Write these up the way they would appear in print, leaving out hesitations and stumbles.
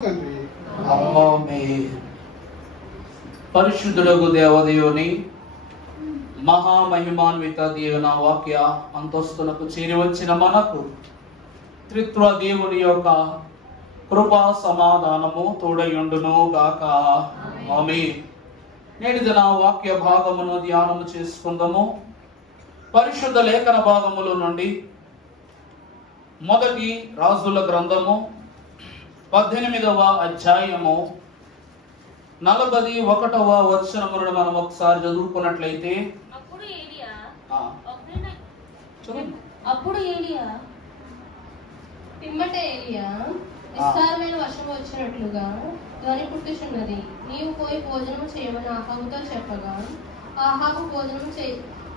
ఆమేన్. పరిశుద్ధుడగు దేవదేవుని మహామహిమాన్విత దీవెన వాక్య అంతస్తులకు చేరి వచ్చిన మనకు త్రిత్వ దేవుని యొక్క కృపా సమాధానము తోడయుండును గాక. ఆమేన్. నేటి దిన వాక్య భాగమును ధ్యానము చేసుకుందాము. పరిశుద్ధ లేఖన భాగముల నుండి మొదటి రాజుల గ్రంథము 18వ అధ్యాయము 41వ వచనమును మనం ఒకసారి చదువుకున్నట్లయితే, అప్పుడు ఏలియా పిమ్మట ఏలియా విస్తారమైన వర్షం వచ్చినట్లుగా ధ్వని పుట్టుచున్నది, నీవు పోయి భోజనం చేయమని ఆహాబుతో చెప్పగా ఆహాబు భోజనం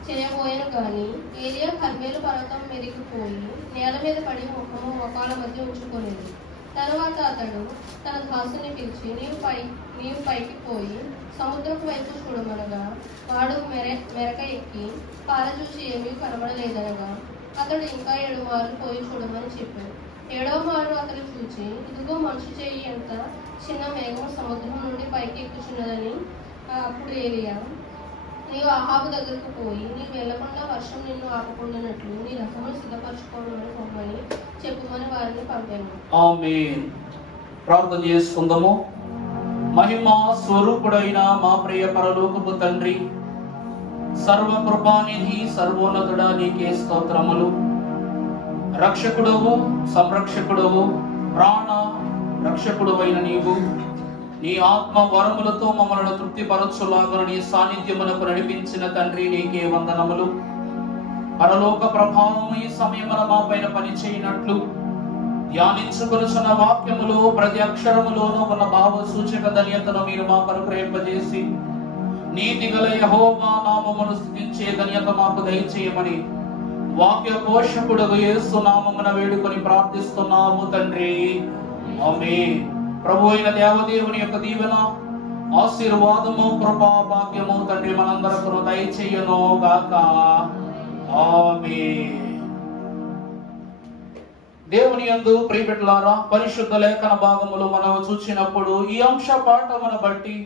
చేయబోయను గాని ఏలియా కర్మేలు పర్వతం మీదకి పోయి నేల మీద పడి ముఖము మొఖాల మధ్య ఉంచుకోలేదు. తరువాత అతడు తన దాసుని పిలిచి నీవు పైకి పోయి సముద్రపు వైపు చూడమనగా వాడు మెరక ఎక్కి పాల చూసి ఏమీ కనబడలేదనగా అతడు ఇంకా 7 మార్లు పోయి చూడమని చెప్పాడు. 7వ మారు అతడు చూచి, ఇదిగో మనిషి చేయి ఎంత చిన్న మేఘం సముద్రం నుండి పైకి ఎక్కుచున్నదని. అప్పుడు ఏలియా, నీవు ఆహాబు దగ్గరకు పోయి నీవు వెళ్లకుండా వర్షం నిన్ను ఆపకుండానట్లు నీ రథమును సిద్ధపరచుకోవడమని పొమ్మని చెప్పుమని వారిని పంపాను. ఆమేన్. ప్రార్థన చేసుకుందాము. మహిమా స్వరూపుడైన మా ప్రియ పరలోకపు తండ్రి, సర్వకృపానిధి సర్వోన్నతుడా, నీకే స్తోత్రములు. రక్షకుడవు, సంరక్షకుడవు, ప్రాణ రక్షకుడవైన నీవు నీ ఆత్మ వరములతో మమ్మల్ని తృప్తిపరచులాగా నీ సాన్నిధ్యమునకు నడిపించిన తండ్రి, నీకే వందనములు. పరలోక ప్రభావము ఈ సమయమున మా పైన పనిచేయనట్లు ధ్యానించుకొనుచున్న వాక్యములో ప్రతి అక్షరములోనూ ఉన్న భావ సూచక ధన్యతను మీరు మాకు అనుగ్రహింపజేసి నీతి గల యెహోవా నామమును స్తుతించే ధన్యత మాకు దయచేయమని వాక్య పోషకుడు యేసు నామమున వేడుకొని ప్రార్థిస్తున్నాము తండ్రి. ఆమేన్. ప్రభు అయిన దేవదేవుని యొక్క దీవెన, ఆశీర్వాదము, కృపా భాగ్యము తండ్రి మనందరకు దయచేయను గాక. ఆమేన్. దేవుని యందు ప్రియబిడ్డలారా, పరిశుద్ధ లేఖన భాగములు మనం చూసినప్పుడు ఈ అంశ పాఠమును బట్టి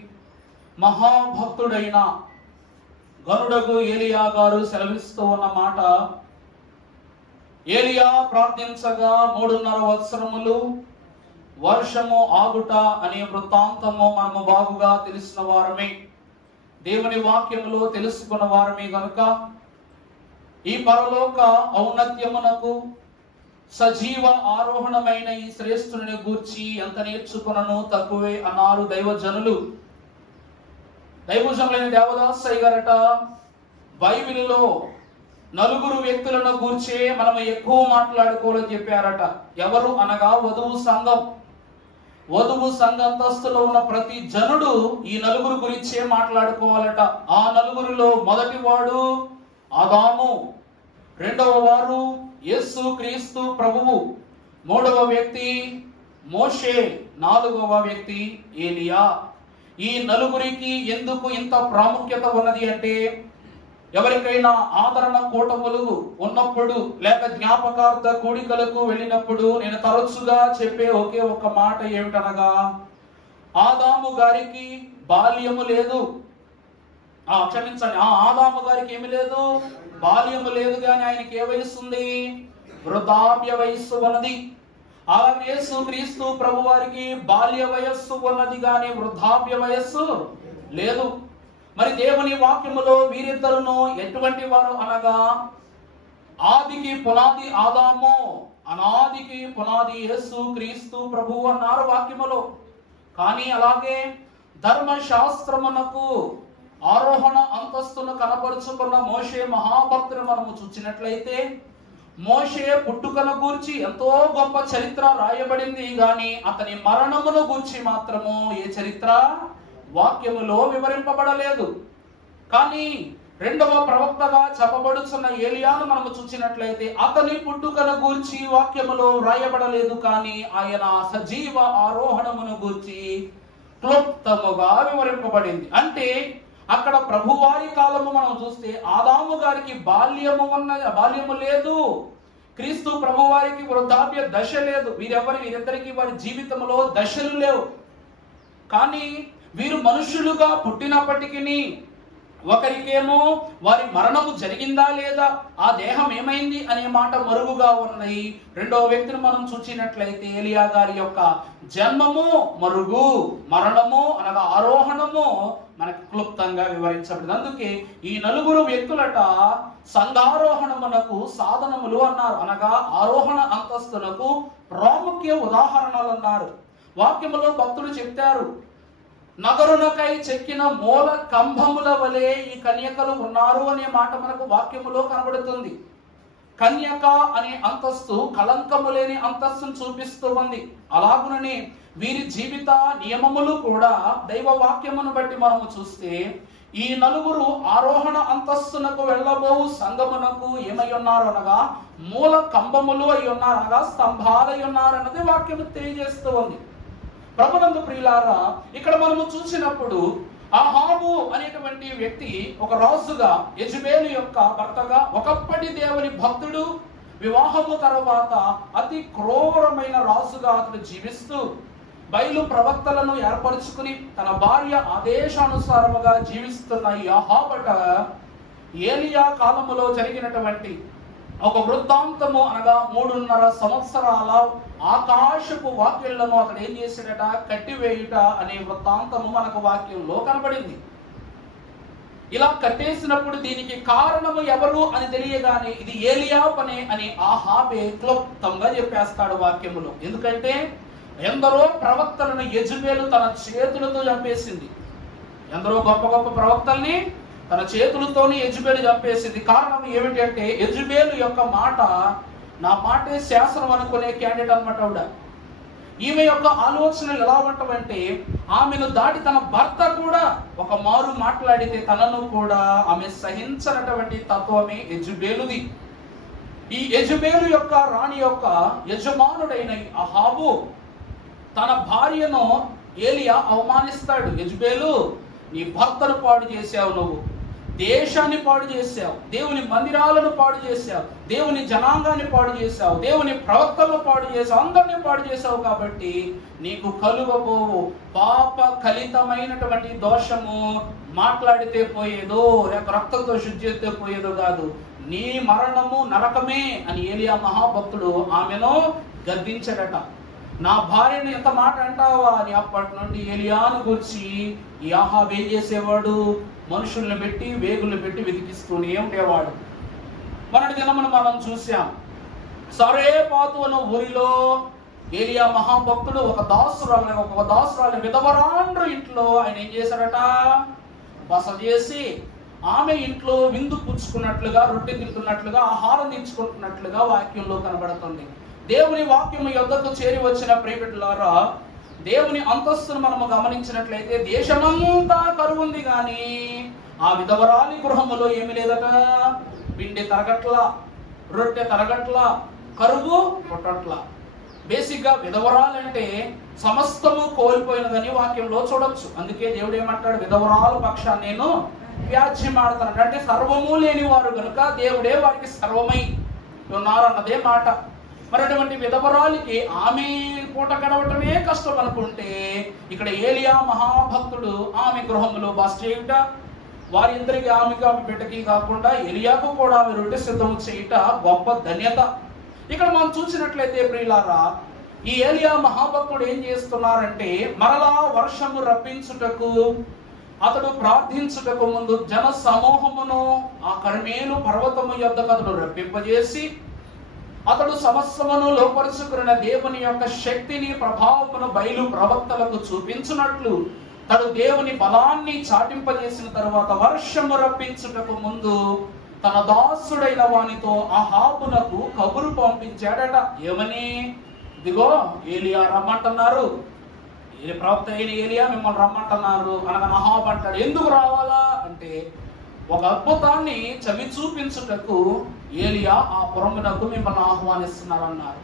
మహాభక్తుడైన గనుడగు ఏలియా గారు సెలవిస్తూ ఉన్న మాట, ఏలియా ప్రార్థించగా 3.5 సంవత్సరములు వర్షము ఆగుట అనే వృత్తాంతము మనము బాగుగా తెలిసిన వారమే, దేవుని వాక్యములో తెలుసుకున్న వారమే గనుక ఈ పరలోక ఔన్నత్యమునకు సజీవ ఆరోహణమైన ఈ శ్రేష్ఠుని గూర్చి ఎంత నేర్చుకునను తక్కువే అన్నారు దైవజనులు. దైవజనులైన దేవదాసయ్య గారట బైబిల్లో 4 వ్యక్తులను గూర్చే మనం ఎక్కువ మాట్లాడుకోవాలని చెప్పారట. ఎవరు అనగా వధువు సంఘం. వధువు సంఘంతస్తులో ఉన్న ప్రతి జనుడు ఈ 4 గురించే మాట్లాడుకోవాలట. ఆ 4లో మొదటి వాడు ఆదాము, 2వ వారు యేసు క్రీస్తు ప్రభువు, 3వ వ్యక్తి మోషే, 4వ వ్యక్తి ఏలియా. ఈ 4కి ఎందుకు ఇంత ప్రాముఖ్యత ఉన్నది అంటే, ఎవరికైనా ఆదరణ కూటములు ఉన్నప్పుడు లేక జ్ఞాపకార్థ కూడికలకు వెళ్ళినప్పుడు నేను తరచుగా చెప్పే ఒకే ఒక మాట ఏమిటనగా, ఆదాము గారికి బాల్యము లేదు. క్షమించండి, ఆదాము గారికి ఏమి లేదు? బాల్యము లేదు. కానీ ఆయనకి ఏ వయస్సు ఉంది? వృద్ధాప్య వయస్సు ఉన్నది. అలాగే యేసు క్రీస్తు ప్రభు వారికి బాల్య వయస్సు ఉన్నది కానీ వృద్ధాప్య వయస్సు లేదు. మరి దేవుని వాక్యములో వీరిద్దరును ఎటువంటి వారు అనగా, ఆదికి పునాది ఆదాము, అనాదికి పునాది యేసు క్రీస్తు ప్రభు అన్నారు వాక్యములో. కానీ అలాగే ధర్మశాస్త్రమునకు ఆరోహణ అంతస్తును కనపరుచుకున్న మోషే మహాభక్తుని మనము చూచినట్లయితే, మోషే పుట్టుకను గూర్చి ఎంతో గొప్ప చరిత్ర రాయబడింది గాని అతని మరణమును గూర్చి మాత్రము ఏ చరిత్ర వాక్యములో వివరింపబడలేదు. కానీ 2వ ప్రవక్తగా చెప్పబడుచున్న ఏలియాను మనము చూసినట్లయితే అతని పుట్టుకను గూర్చి వాక్యములో రాయబడలేదు. కానీ ఆయన సజీవ ఆరోహణమును గూర్చి క్లుప్తముగా వివరింపబడింది. అంటే అక్కడ ప్రభువారి కాలము మనం చూస్తే ఆదాము గారికి బాల్యము లేదు, క్రీస్తు ప్రభు వారికి వృద్ధాప్య దశ లేదు. వీరిద్దరికి వారి జీవితంలో దశలు లేవు. కానీ వీరు మనుషులుగా పుట్టినప్పటికీ ఒకరికేమో వారి మరణము జరిగిందా లేదా, ఆ దేహం ఏమైంది అనే మాట మరుగుగా ఉన్నాయి. రెండవ వ్యక్తిని మనం చూచినట్లయితే ఏలియా గారి యొక్క జన్మము మరుగు, మరణము అనగా ఆరోహణము మనకు క్లుప్తంగా వివరించబడింది. అందుకే ఈ నలుగురు వ్యక్తులట సంఘారోహణమునకు సాధనములు అన్నారు, అనగా ఆరోహణ అంతస్తునకు ప్రాముఖ్య ఉదాహరణలు అన్నారు. వాక్యములో భక్తులు చెప్తారు, నగరునకై చెక్కిన మూల కంభముల వలె ఈ కన్యకలు ఉన్నారు అనే మాట మనకు వాక్యములో కనబడుతుంది. కన్యక అనే అంతస్తు కళంకము లేని అంతస్తును చూపిస్తూ ఉంది. అలాగుననే వీరి జీవిత నియమములు కూడా దైవ వాక్యమును బట్టి మనము చూస్తే ఈ నలుగురు ఆరోహణ అంతస్తునకు వెళ్ళబోవు సంగమునకు ఏమై ఉన్నారు అనగా మూల కంబములు అయి ఉన్నారు, అనగా స్తంభాలై ఉన్నారు అన్నది వాక్యము తెలియజేస్తూ ఉంది. ప్రభునందు ప్రియులారా, ఇక్కడ మనము చూసినప్పుడు అహాబు అనేటువంటి వ్యక్తి ఒక రాజుగా, యెజబేలు యొక్క భర్తగా, ఒకప్పటి దేవుని భక్తుడు, వివాహము తర్వాత అతి క్రూరమైన రాజుగా అతడు జీవిస్తూ బయలు ప్రవక్తలను ఏర్పరచుకుని తన భార్య ఆదేశానుసారముగా జీవిస్తున్న ఈ అహాబట ఏలియా కాలములో జరిగినటువంటి ఒక వృత్తాంతము, అనగా 3.5 సంవత్సరాల ఆకాశపు వాక్యలను అతడు ఏం చేశాడట, కట్టివేయుట అనే వృత్తాంతము మనకు వాక్యంలో కనబడింది. ఇలా కట్టేసినప్పుడు దీనికి కారణము ఎవరు అని తెలియగానే ఇది ఏలియా పనే అని అహాబే క్లుప్తంగా చెప్పేస్తాడు వాక్యములో. ఎందుకంటే ఎందరో ప్రవక్తలను యెజబేలు తన చేతులతో చంపేసింది. ఎందరో గొప్ప గొప్ప ప్రవక్తల్ని తన చేతులతోని యెజబేలు చంపేసింది. కారణం ఏమిటి అంటే యెజబేలు యొక్క మాట నా మాటే శాసనం అనుకునే క్యాండిడేట్ అనమాట ఆవిడ. ఈమె యొక్క ఆలోచనలు ఎలా ఉంటామంటే ఆమెను దాటి తన భర్త కూడా ఒక మారు మాట్లాడితే తనను కూడా ఆమె సహించనటువంటి తత్వమే యెజబేలుది. ఈ యెజబేలు యొక్క రాణి యొక్క యజమానుడైన అహాబు తన భార్యను ఏలియా అవమానిస్తాడు. యెజబేలు, నీ భర్తను పాడు చేశావు, నువ్వు దేశాన్ని పాడు చేశావు, దేవుని మందిరాలను పాడు చేశావు, దేవుని జనాంగాన్ని పాడు చేశావు, దేవుని ప్రవక్తలను పాడు చేశావు, అందరినీ పాడు చేశావు. కాబట్టి నీకు కలుగబోవు పాప కలితమైనటువంటి దోషము మాట్లాడితే పోయేదో, లేక రక్తంతో శుద్ధి చేస్తే పోయేదో కాదు, నీ మరణము నరకమే అని ఏలియా మహాభక్తుడు ఆమెను గద్దించాడట. నా భార్యను ఎంత మాట అంటావా అని అప్పటి నుండి ఏలియాను గురించి ఈ అహాబు ఏం చేసేవాడు, మనుషుల్ని పెట్టి వేగుల్ని పెట్టి వెతికిస్తూనే ఉండేవాడు. మొన్నటి దినమును మనం చూసాం, సరేపాతు అన్న ఊరిలో ఏలియా మహాభక్తుడు ఒక దాసురాలు విధవరాండ్రు ఇంట్లో ఆయన ఏం చేశాడట, బస చేసి ఆమె ఇంట్లో విందు పుచ్చుకున్నట్లుగా, రొట్టె తింటున్నట్లుగా, ఆహారం తీర్చుకుంటున్నట్లుగా వాక్యంలో కనబడుతుంది. దేవుని వాక్యము యొద్దకు చేరి వచ్చిన ప్రియబిడ్డలారా, దేవుని అంతస్తును మనము గమనించినట్లయితే దేశమంతా కరువు ఉంది, కానీ ఆ విధవరాలి గృహములో ఏమి లేదట, పిండి తరగట్ల, రొట్టె తరగట్ల, కరువు పుట్టట్ల. బేసిక్ గా విధవరాలంటే సమస్తము కోల్పోయినదని వాక్యంలో చూడొచ్చు. అందుకే దేవుడు ఏమంటాడు, విధవరాలు పక్షాన్ని నేను వ్యాజ్యమాడతాను అంటే సర్వము లేని వారు కనుక దేవుడే వారికి సర్వమై ఉన్నారు అన్నదే మాట. మరి అటువంటి విధవరాలికి ఆమె పూట గడవటమే కష్టం అనుకుంటే ఇక్కడ ఏలియా మహాభక్తుడు ఆమె గృహములో బస చేయుట, వారిద్దరికి ఆమె బిడ్డకి కాకుండా ఏలియాకు కూడా ఆమె రొట్టె సిద్ధం చేయుట గొప్ప ధన్యత. ఇక్కడ మనం చూసినట్లయితే ప్రియులారా, ఈ ఏలియా మహాభక్తుడు ఏం చేస్తున్నారంటే మరలా వర్షము రప్పించుటకు అతడు ప్రార్థించుటకు ముందు జన సమూహమును ఆ కర్మేలు పర్వతము యొద్దకు అతడు రప్పింపజేసి అతడు సమస్తమును లోపరుచుకున్న దేవుని యొక్క శక్తిని ప్రభావమును బయలు ప్రవక్తలకు చూపించున్నట్లు తడు దేవుని బలాన్ని చాటింపజేసిన తరువాత వర్షము రప్పించుటకు ముందు తన దాసుడైన వానితో అహాబునకు కబురు పంపించాడట. ఏమని, ఇదిగో ఏలియా రమ్మంటున్నారు, ప్రవక్త అయిన ఏలియా మిమ్మల్ని రమ్మంటున్నారు అనగా అహాబు అంటాడు, ఎందుకు రావాలా అంటే ఒక అద్భుతాన్ని చవి చూపించుటకు ఏలియా ఆ పురమునకు మిమ్మల్ని ఆహ్వానిస్తున్నారన్నారు.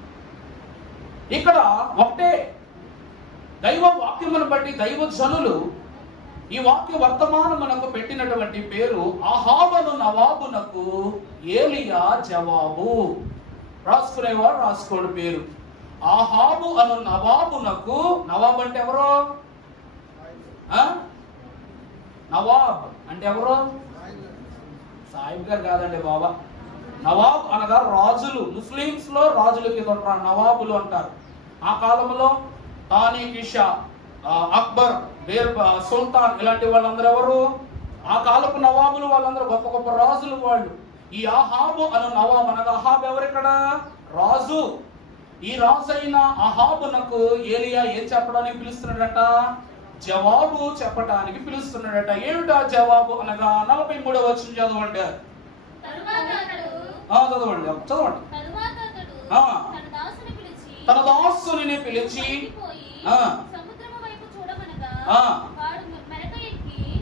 ఇక్కడ ఒకటే దైవ వాక్యమును బట్టి దైవ జనులు ఈ వాక్య వర్తమానమునకు పెట్టినటువంటి పేరు అహాబను నవాబునకు ఏలియా జవాబు. రాసుకునేవాడు రాసుకోడు పేరు. ఆహాబు అను నవాబునకు, నవాబు అంటే ఎవరు? నవాబ్ అంటే ఎవరు? సాహిబ్ గారు కాదండి బాబా. నవాబ్ అనగా రాజులు. ముస్లింస్ లో రాజుల కింద ఉంటారు, నవాబులు అంటారు. ఆ కాలంలో తానీకి షా, అక్బర్, సుల్తాన్ ఇలాంటి వాళ్ళందరూ ఎవరు? ఆ కాలపు నవాబులు. వాళ్ళందరూ గొప్ప గొప్ప రాజులు వాళ్ళు. ఈ ఆహాబు అను నవాబు అనగా, ఆహాబు ఎవరిక్కడ? రాజు. ఈ రాజు అయిన ఆహాబునకు ఏలియా ఏం చెప్పడానికి పిలుస్తున్నాడట? జవాబు చెప్పడానికి పిలుస్తున్నాడట. ఏమిటా జవాబు అనగా 43వ వచనం చదవండి. చదవండి. తన దాసుని పిలిచి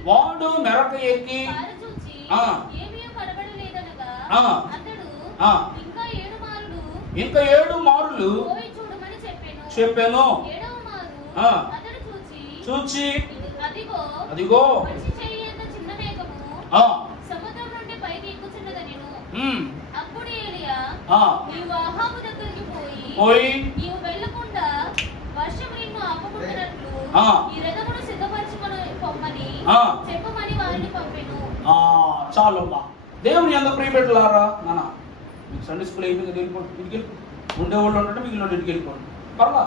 వాడు మెరక ఎక్కి ఇంకా 7 మారులు చెప్పాను. చూచి అదిగో సముద్రం నుండి పైకి ఎక్కుచున్నదని అప్పుడు ఏలియా నీవు ఆహాబు దగ్గరికి పోయి నీవు వెళ్ళకుండా వర్షం నిన్ను ఆపుకుంటున్నట్లు ఈ రథమును సిద్ధపరచుకొని పొమ్మని చెప్పమని వారిని పంపెను. చాలమ్మా. దేవుని యందు ప్రియబిడ్డలారా, మన మీకు సండే స్కూల్ అయిపోయింది, వెళ్ళిపోండి. ఉండేవాళ్ళు ఉంటే మీకు ఇంటికి వెళ్ళిపోండి. పర్లా,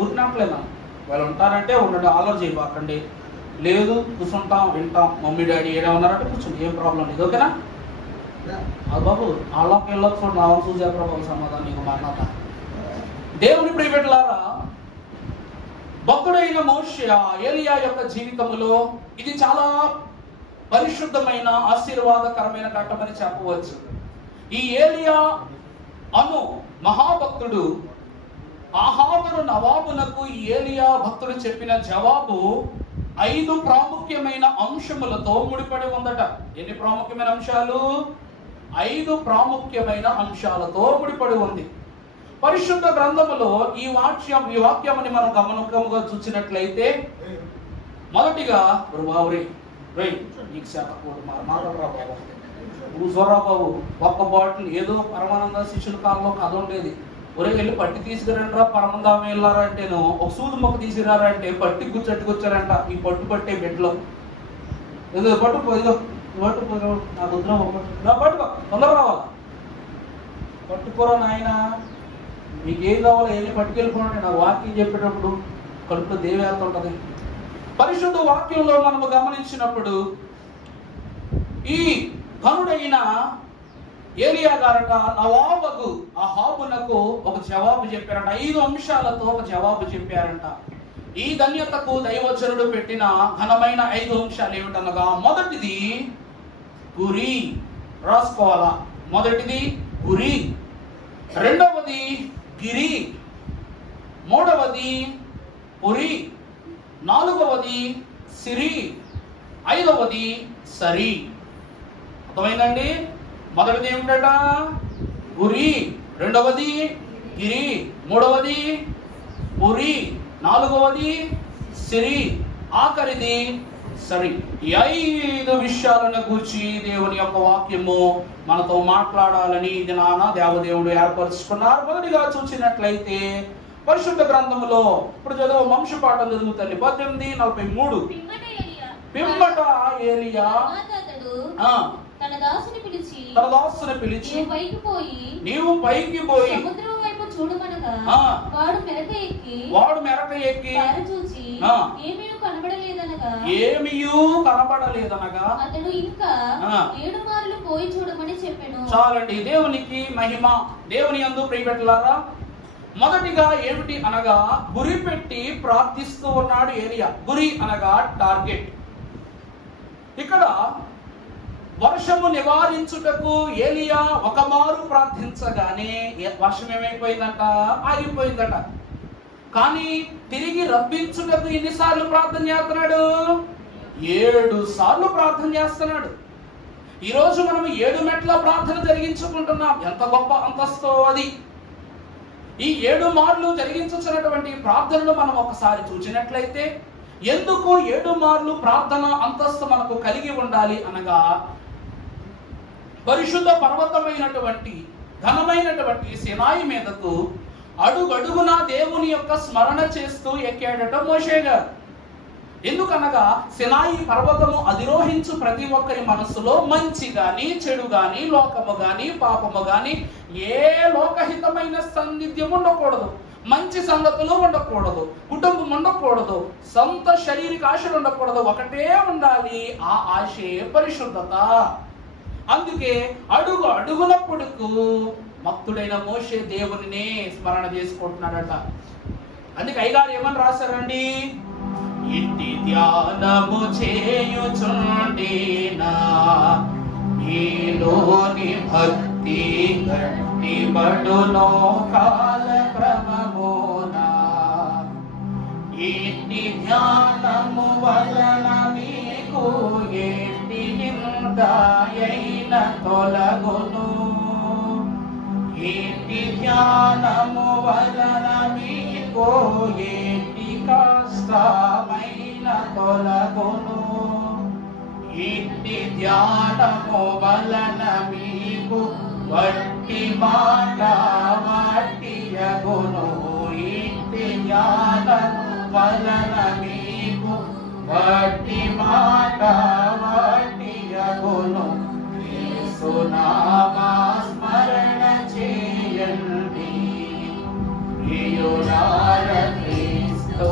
ఊరినట్లేదా? వాళ్ళు ఉంటారంటే ఉండండి, ఆలోచన చేయబాకండి. లేదు కూర్చుంటాం, వింటాం, మమ్మీ డాడీ ఏడా ఉన్నారంటే కూర్చోండి, ఏం ప్రాబ్లం లేదు. ఓకేనా? అది బాబు వాళ్ళకి వెళ్ళొచ్చు చూడండి, నా చూసే ప్రభావం సమాధానం నీకు మాట్లాడ. దేవుని ప్రియబిడ్డలారా, భక్తుడైన మోషే ఏలియా యొక్క జీవితంలో ఇది చాలా పరిశుద్ధమైన ఆశీర్వాదకరమైన ఘట్టమని చెప్పవచ్చు. ఈ ఏలియా అను మహాభక్తుడు ఆహాబును నవాబునకు ఏలియా భక్తుడు చెప్పిన జవాబు 5 ప్రాముఖ్యమైన అంశములతో ముడిపడి ఉందట. ఎన్ని ప్రాముఖ్యమైన అంశాలు? 5 ప్రాముఖ్యమైన అంశాలతో ముడిపడి ఉంది. పరిశుద్ధ గ్రంథములో ఈ వాక్యముని మనం గమనముగా చూసినట్లయితే, మొదటిగా నీకు శాఖ మాట్లాడరా బాబు, కూర్చోరా బాబు. ఒక్క బాటిల్ ఏదో పరమానంద శిష్యుల కాలంలో కథ ఉండేది. ఒరే వెళ్ళి పట్టి తీసుకురండి రా, పరమందామ వెళ్ళారా అంటేను ఒక సూదు మొక్క తీసుకురారా అంటే పట్టి గుచ్చట్టుకొచ్చారంట. ఈ పట్టు పట్టే బెడ్లో ఏదో పట్టుకో, ఇదో పట్టుకో, నాకు వద్దురా పట్టుకో, తొందరగా రావాలా, పట్టుకోరా నాయన, మీకు ఏం కావాలో వెళ్ళి పట్టుకెళ్ళిపోండి. నాకు వాక్యం చెప్పేటప్పుడు కడుపులో దేవేత్త ఉంటుంది. పరిశుద్ధ వాక్యంలో మనము గమనించినప్పుడు ఈ ఘనుడైన ఏలియా గారట నవాబు ఆహాబునకు ఒక జవాబు చెప్పారంట. 5 అంశాలతో ఒక జవాబు చెప్పారంట. ఈ ధన్యతకు దైవజనుడు పెట్టిన ఘనమైన 5 అంశాలు ఏమిటనగా, మొదటిది గురి. రాసుకోవాలా? మొదటిది గురి, రెండవది గిరి, మూడవది పురి, నాలుగవది సిరి, 5వది సరి. అర్థమైందండి? మొదటిది ఏమిటట? గురి, రెండవది గిరి, మూడవది పురి, నాలుగవది సిరి, ఆఖరిది సరి. ఈ 5 విషయాలను గూర్చి దేవుని యొక్క వాక్యము మనతో మాట్లాడాలని ఇది దేవదేవుడు ఏర్పరుచుకున్నారు. మొదటిగా చూసినట్లయితే పరిశుద్ధ గ్రంథములో ఇప్పుడు చదువు వంశపాఠం చదువుతండి. 18:43. పిమ్మట ఏలియా తన దాసుని పిలిచి నీవు పైకి పోయి సముద్రం వైపు చూడమనగా వాడు మెరక ఎక్కి చూచి ఏమీయూ కనబడలేదనగా అతడు ఇంకా 7 మార్లు పోయి చూడమని చెప్పాను. చాలండి. దేవునికి మహిమ. దేవుని యందు ప్రియబిడ్డలారా, మొదటిగా ఏమిటి అనగా గురి పెట్టి ప్రార్థిస్తూ ఉన్నాడు ఏలియా. గురి అనగా టార్గెట్. ఇక్కడ వర్షము నివారించుటకు ఏలియా ఒక మారు ప్రార్థించగానే వర్షం ఏమైపోయిందంట? ఆగిపోయిందట. కానీ తిరిగి రప్పించుటకు ఎన్నిసార్లు ప్రార్థన చేస్తున్నాడు? 7 సార్లు ప్రార్థన చేస్తున్నాడు. ఈరోజు మనం 7 మెట్ల ప్రార్థన జరిగించుకుంటున్నాం. ఎంత గొప్ప అంతస్తు అది. ఈ 7 మార్లు జరిగించుతున్నటువంటి ప్రార్థనలు మనం ఒకసారి చూసినట్లయితే, ఎందుకు 7 మార్లు ప్రార్థన అంతస్తు మనకు కలిగి ఉండాలి అనగా, పరిశుద్ధ పర్వతమైనటువంటి ఘనమైనటువంటి సినాయి మీదకు అడుగడుగునా దేవుని యొక్క స్మరణ చేస్తూ ఎక్కాడట మోషే గారు. ఎందుకనగా సినాయి పర్వతము అధిరోహించు ప్రతి ఒక్కరి మనసులో మంచి గాని చెడు గాని లోకము గాని పాపము గాని ఏ లోకహితమైన సాన్నిధ్యం ఉండకూడదు, మంచి సంగతులు ఉండకూడదు, కుటుంబం ఉండకూడదు, సొంత శారీరక ఆశలు ఉండకూడదు. ఒకటే ఉండాలి, ఆ ఆశే పరిశుద్ధత. అందుకే అడుగు అడుగునప్పుడుకు భక్తుడైన మోషే దేవునినే స్మరణ చేసుకుంటున్నాడట. అందుకే అయ్యగారు ఏమని రాశారండి? ఇంటి ధ్యానము చేయుచుండేనా ఈలోని భక్తి గట్టిబడునో కాలక్రమమునా. ఇంటి ధ్యానము వలన మీకు ఎట్టి నిందాయైన తొలగును. ఇంటి ధ్యానము వలన మీకు ఎట్టి కష్టమైన తొలగును. ఇంటి ధ్యానము వలన మీకు వట్టి మాట వట్టియగును. ఇంటి ధ్యానము వలన మీకు వట్టి మాట వట్టియగును. యేసునామ స్మరణ చేయండి, ప్రియులార క్రీస్తు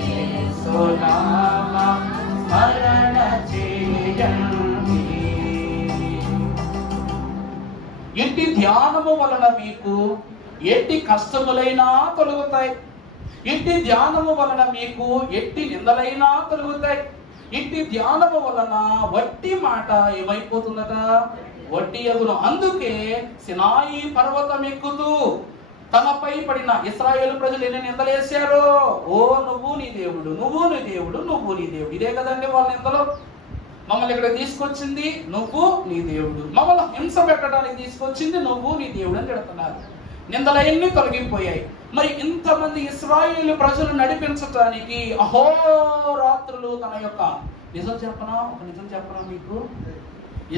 యేసునామ స్మరణ చేయండి. ఎట్టి ధ్యానము వలన మీకు ఎట్టి కష్టములైనా తొలగుతాయి. ఎట్టి ధ్యానము వలన మీకు ఎట్టి నిందలైనా తొలగుతాయి. ఇట్టి ధ్యానము వలన వట్టి మాట ఏమైపోతుందట? వట్టి యగును. అందుకే సినాయి పర్వతం ఎక్కుతూ తనపై పడిన ఇశ్రాయేలు ప్రజలు ఎన్ని నిందలేశారో, ఓ నువ్వు నీ దేవుడు, నువ్వు నీ దేవుడు, నువ్వు నీ దేవుడు. ఇదే కదండి వాళ్ళ నిందలు. మమ్మల్ని ఇక్కడ తీసుకొచ్చింది నువ్వు నీ దేవుడు, మమ్మల్ని హింస పెట్టడానికి తీసుకొచ్చింది నువ్వు నీ దేవుడు అని చెప్తున్నారు. నిందలన్నీ తొలగిపోయాయి. మరి ఇంతమంది ఇశ్రాయేలు ప్రజలు నడిపించటానికి అహోరాత్రులు తన యొక్క నిజం చెప్పనా మీకు?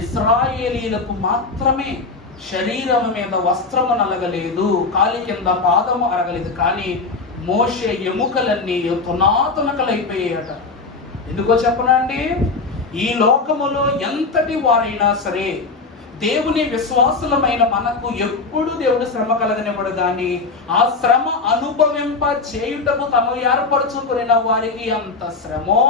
ఇశ్రాయేలీలకు మాత్రమే శరీరం మీద వస్త్రము నలగలేదు, కాలి కింద పాదము అరగలేదు. కానీ మోషే ఎముకలన్నీ తునాతునకలైపోయాయట. ఎందుకో చెప్పనండి? ఈ లోకములో ఎంతటి వారైనా సరే దేవుని విశ్వాసులమైన మనకు ఎప్పుడు దేవుడు శ్రమ కలగనివ్వడు. కానీ ఆ శ్రమ అనుభవింప చేయుటకు తను ఏర్పరచుకున్న వారికి అంత శ్రమో.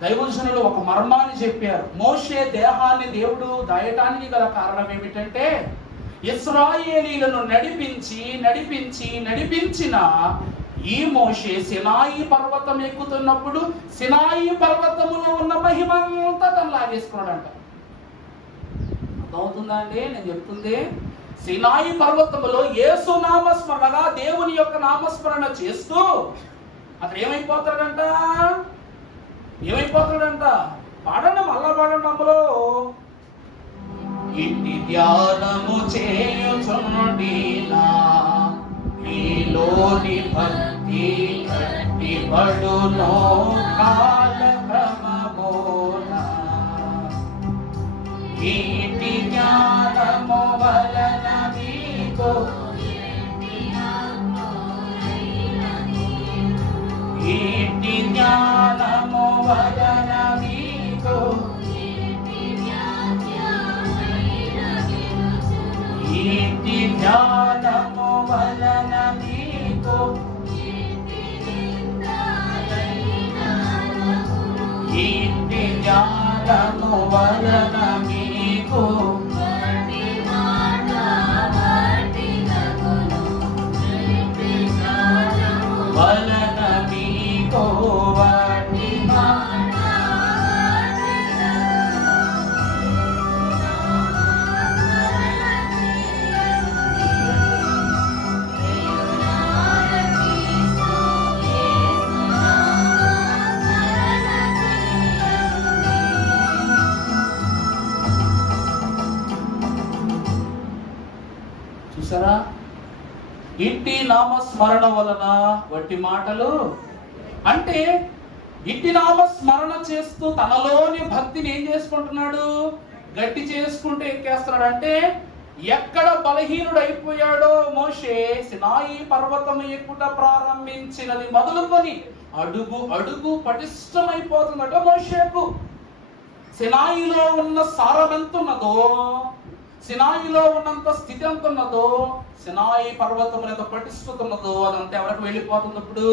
దైవజనులు ఒక మర్మాన్ని చెప్పారు. మోషే దేహాన్ని దేవుడు దాయటానికి గల కారణం ఏమిటంటే, ఇశ్రాయేలీలను నడిపించిన ఈ మోషే సినాయి పర్వతం ఎక్కుతున్నప్పుడు సినాయి పర్వతములో ఉన్న మహిమంతా తను లాగేసుకున్నాడంట. అవుతుందా అండి నేను చెప్తుంది? సినాయి పర్వతములో యేసు నామస్మరణగా దేవుని యొక్క నామస్మరణ చేస్తూ అతను ఏమైపోతాడంట? పాడండి, మళ్ళా పాడండి. అందులో ఇంటి ధ్యానము చేయుచుండినా మీలోని భక్తి గట్టిబడునో కాలక్రమమునా. ఇంటి జ్ఞానము వలన మీకు ఇంటి జ్ఞానము వలన మీకు ఇంటి జ్ఞానము వలన మీకు ఇంటి జ్ఞానము వలన మీకు వలన మీకు వట్టి మాట. చూసారా? ఇట్టి నామస్మరణ వలన వట్టి మాటలు. అంటే ఇట్టి నామస్మరణ చేస్తూ తనలోని భక్తిని ఏం చేసుకుంటున్నాడు? గట్టి చేసుకుంటే ఎక్కేస్తున్నాడు. అంటే ఎక్కడ బలహీనుడు అయిపోయాడో మోషే సినాయి పర్వతం ఎక్కుట ప్రారంభించినది మొదలుకొని అడుగు అడుగు పటిష్టమైపోతుందట మోషేకు. సినాయిలో ఉన్న సారం ఎంత ఉన్నదో, సినాయిలో ఉన్నంత స్థితి ఎంత ఉన్నదో, సినాయి పర్వతం ఎంత పటిష్టత ఉన్నదో అదంతా ఎవరికి వెళ్ళిపోతుంది? ఇప్పుడు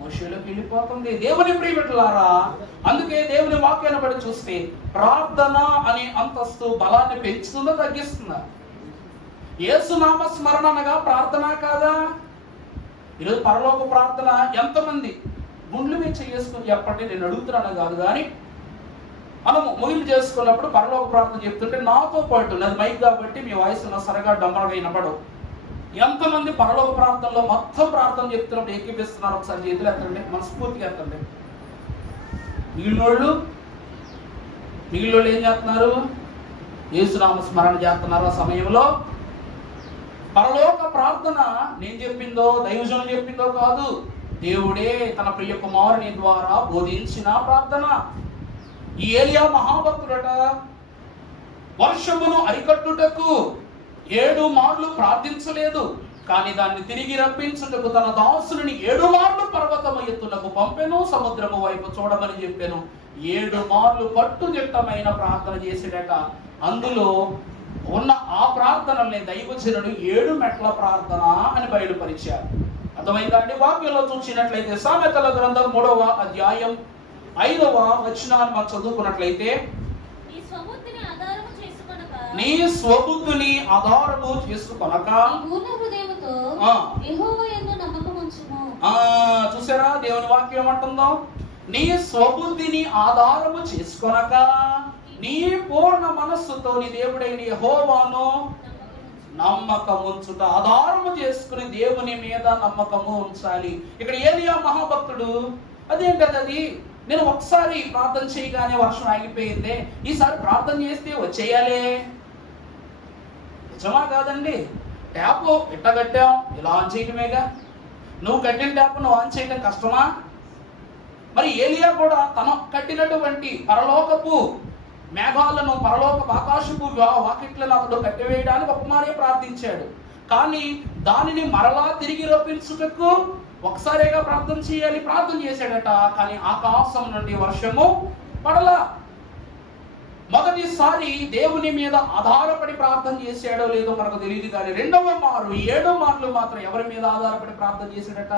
మోషేలోకి వెళ్ళిపోతుంది. దేవుని ప్రియమిత్రులారా, అందుకే దేవుని వాక్యాన్ని బట్టి చూస్తే ప్రార్థన అనే అంతస్తు బలాన్ని పెంచుతుందో తగ్గిస్తుందా? యేసునామ స్మరణ అనగా ప్రార్థన కాదా? ఈరోజు పరలోక ప్రార్థన ఎంతమంది గుండ్లు మీద చేసుకుని చెప్పండి, నేను అడుగుతున్నాను కాదు. కానీ మనము ముగింపు చేసుకున్నప్పుడు పరలోక ప్రార్థన చెప్తుంటే నాతో పాటు, నాది మైక్ కాబట్టి మీ వాయిస్ సరగా డమ్మగా వినపడవు. ఎంతమంది పరలోక ప్రార్థనలో మొత్తం ప్రార్థన చెప్తున్నప్పుడు ఏకీపిస్తున్నారు? ఒకసారి చేతులు ఎత్తండి, మనస్ఫూర్తిగా ఎత్తండి. మిగిలినోళ్ళు ఏం చేస్తున్నారు? యేసునామ స్మరణ చేస్తున్నారు. ఆ సమయంలో పరలోక ప్రార్థన నేను చెప్పిందో దైవజనం చెప్పిందో కాదు, దేవుడే తన ప్రియ కుమారుని ద్వారా బోధించిన ప్రార్థన. ఈ ఏలియా మహాభక్తుడట వర్షమును అరికట్టుటకు 7 మార్లు ప్రార్థించలేదు, కానీ దాన్ని తిరిగి రప్పించుటకు తన దాసుని 7 మార్లు పర్వతము ఎత్తునకు పంపెను, సముద్రము వైపు చూడమని చెప్పాను. 7 మార్లు పట్టుదిట్టమైన ప్రార్థన చేసాడట. అందులో ఉన్న ఆ ప్రార్థనల్ని దైవజనుడు 7 మెట్ల ప్రార్థన అని బయలుపరిచారు. అర్థమైందండి? వాక్యంలో చూసినట్లయితే సామెతల గ్రంథం 3వ అధ్యాయం 5వ వచనాన్ని మనం చదువుకున్నట్లయితే, నీ స్వబుద్ధిని ఆధారము చేసుకొనక. చూసారా దేవుని వాక్యం ఏమంటుందో? నీ స్వబుద్ధిని ఆధారము చేసుకొనక నీ పూర్ణ మనస్సుతో నీ దేవుడైన యెహోవాను నమ్మకం ఉంచుట. ఆధారము చేసుకుని దేవుని మీద నమ్మకము ఉంచాలి. ఇక్కడ ఏలియా మహాభక్తుడు అదేంటది, నేను ఒకసారి ప్రార్థన చేయగానే వర్షం ఆగిపోయిందే, ఈసారి ప్రార్థన చేస్తే వచ్చేయాలే. నిజమా కాదండి? ట్యాప్ ఎట్ట కట్టాం, ఇలా ఆన్ చేయటమేగా. నువ్వు కట్టిన ట్యాప్ నువ్వు ఆన్ చేయటం కష్టమా? మరి ఏలియా కూడా తన కట్టినటువంటి పరలోకపు మేఘాలను, పరలోకపు ఆకాశపు వాకిట్లను అతడు కట్టివేయడానికి ఒకమారే ప్రార్థించాడు. కానీ దానిని మరలా తిరిగి రప్పించుటకు ఒకసారిగా ప్రార్థన చేయాలి. ప్రార్థన చేశాడట, కానీ ఆకాశం నుండి వర్షము పడలా. మొదటిసారి దేవుని మీద ఆధారపడి ప్రార్థన చేశాడో లేదో మనకు తెలియదు, కానీ రెండవ మారు 7 మార్లు మాత్రం ఎవరి మీద ఆధారపడి ప్రార్థన చేశాడట?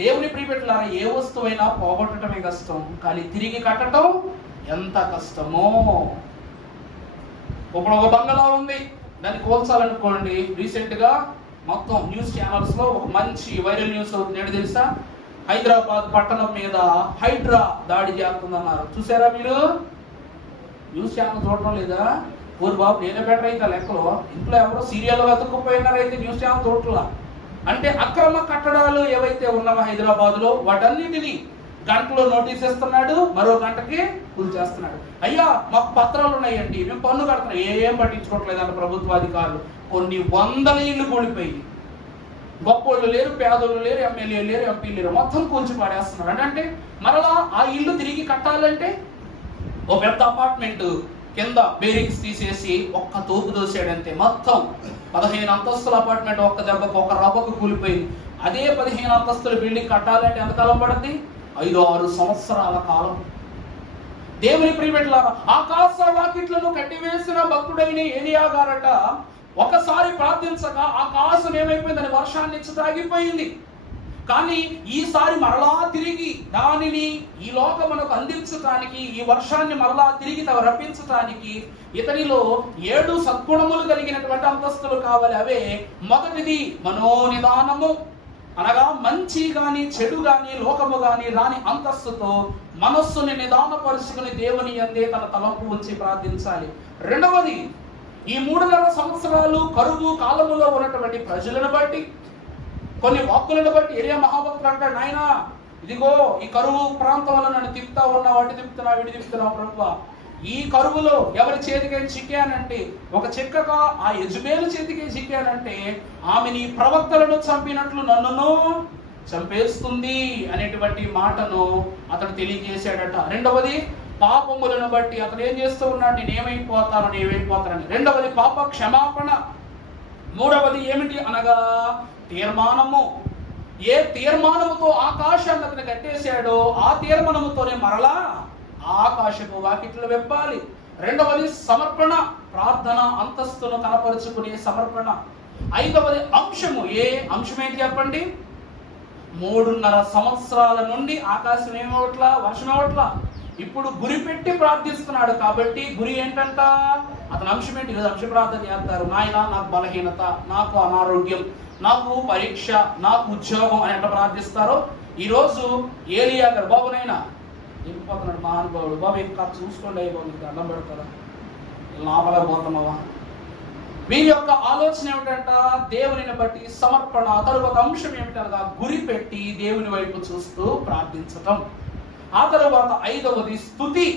దేవుని ప్రియబిడ్డలారా, ఏ వస్తువైనా పోగొట్టడమే కష్టం, కానీ తిరిగి కట్టడం ఎంత కష్టమో. ఇప్పుడు ఒక బంగళా ఉంది, దాన్ని కోల్చాలనుకోండి. రీసెంట్ గా మొత్తం న్యూస్ ఛానల్స్ లో ఒక మంచి వైరల్ న్యూస్ అవుతుంది. తెలుసా? హైదరాబాద్ పట్టణం మీద హైడ్రా దాడి చేస్తుందన్నారు. చూసారా మీరు? న్యూస్ ఛానల్ చూడటం లేదా? ఊరు బాబు నేనే బెటర్ అయితే లెక్కలో. ఇంట్లో ఎవరో సీరియల్ వెతుక్కుపోయినారైతే న్యూస్ ఛానల్ చూడట్లా. అంటే అక్రమ కట్టడాలు ఏవైతే ఉన్నావో హైదరాబాద్ లో వాటన్నిటినీ గంటలో నోటీస్ ఇస్తున్నాడు, మరో గంటకి కూల్చేస్తున్నాడు. అయ్యా మాకు పత్రాలు ఉన్నాయండి, మేము పన్ను కడుతున్నాం, ఏం పట్టించుకోవట్లేదంట ప్రభుత్వాధికారులు. కొన్ని వందల ఇళ్ళు కూలిపోయి, గొప్పోళ్ళు లేరు, పేదోళ్ళు లేరు, ఎమ్మెల్యే లేరు, ఎంపీ లేరు, మొత్తం కూల్చి పాడేస్తున్నారు. అంటే మరలా ఆ ఇల్లు తిరిగి కట్టాలంటే ఓ పెద్ద అపార్ట్మెంట్ కింద బేరింగ్స్ తీసేసి ఒక్క తోపు దోసాడంతే. మొత్తం 15 అంతస్తుల అపార్ట్మెంట్ ఒక్క దెబ్బకు, ఒక రవ్వకు కూలిపోయింది. అదే 15 అంతస్తుల బిల్డింగ్ కట్టాలంటే ఎంతకాలం పడుతుంది? 5-6 సంవత్సరాల కాలం. దేవుని ప్రియబిడ్డలారా, ఆకాశ వాకిట్లను కట్టివేసిన భక్తుడైన ఏలియా గారట ఒకసారి ప్రార్థించగా ఆకాశం ఏమైపోయిందని వర్షాన్ని ఆగిపోయింది. కానీ ఈసారి మరలా తిరిగి దానిని ఈ లోకమునకు అందించడానికి, ఈ వర్షాన్ని మరలా తిరిగి రప్పించడానికి ఇతనిలో 7 సద్గుణములు కలిగినటువంటి అంతస్తులు కావాలి. అవే మొదటిది మనోనిదానము, అనగా మంచి గాని చెడు గాని లోకము గాని రాని అంతస్తుతో మనస్సుని నిదానపరుచుకుని దేవుని యందే తన తలంపు ఉంచి ప్రార్థించాలి. రెండవది, ఈ 3.5 సంవత్సరాలు కరువు కాలములో ఉన్నటువంటి ప్రజలను బట్టి, కొన్ని వాక్కులను బట్టి ఏలియా మహాభక్తుడు అంటాడు, నాయనా ఇదిగో ఈ కరువు ప్రాంతం వల్ల నన్ను తిప్పుతా ఉన్నావు, అటు తిప్పుతున్నావు, ఇటు తిప్పుతున్నావు ప్రభువా. ఈ కరువులో ఎవరి చేతికి చిక్కానంటే, ఒక చిక్కగా ఆ యజమేలు చేతికి చిక్కానంటే ఆమె నీ ప్రవక్తలను చంపినట్లు నన్నును చంపేస్తుంది అనేటువంటి మాటను అతడు తెలియజేశాడట. రెండవది, పాపములను బట్టి అతను ఏం చేస్తూ ఉన్నాడు, నేనేమైపోతానని. రెండవది పాప క్షమాపణ. మూడవది ఏమిటి అనగా తీర్మానము. ఏ తీర్మానముతో ఆకాశాన్ని అతను కట్టేశాడో ఆ తీర్మానముతోనే మరలా ఆకాశపు వాకిట్లు వెప్పాలి. రెండవది సమర్పణ, ప్రార్థన అంతస్తును కనపరుచుకునే సమర్పణ. ఐదవది అంశము. ఏ అంశం ఏంటి చెప్పండి? 3.5 సంవత్సరాల నుండి ఆకాశం ఏమవట్లా, వర్షం అవట్లా. ఇప్పుడు గురి పెట్టి ప్రార్థిస్తున్నాడు కాబట్టి గురి ఏంటంట, అతని అంశం ఏంటి? అంశ ప్రార్థన చేస్తారు. నాయన నాకు బలహీనత, నాకు అనారోగ్యం, నాకు పరీక్ష, నాకు ఉద్యోగం అని ఎట్లా ప్రార్థిస్తారో ఈరోజు ఏలియా గారు, బాబు నైనా వెళ్ళిపోతున్నాడు మహానుభావుడు, బాబు ఇంకా చూసుకోండి, బాబు నీకు అన్నం పెడతారా, లాభలేకపోతున్నావా? వీరి యొక్క ఆలోచన ఏమిటంట, దేవునిని బట్టి సమర్పణ. తరువాత అంశం ఏమిటనగా గురి పెట్టి దేవుని వైపు చూస్తూ ప్రార్థించటం. ఆ తరువాత ఐదవది స్తుతి.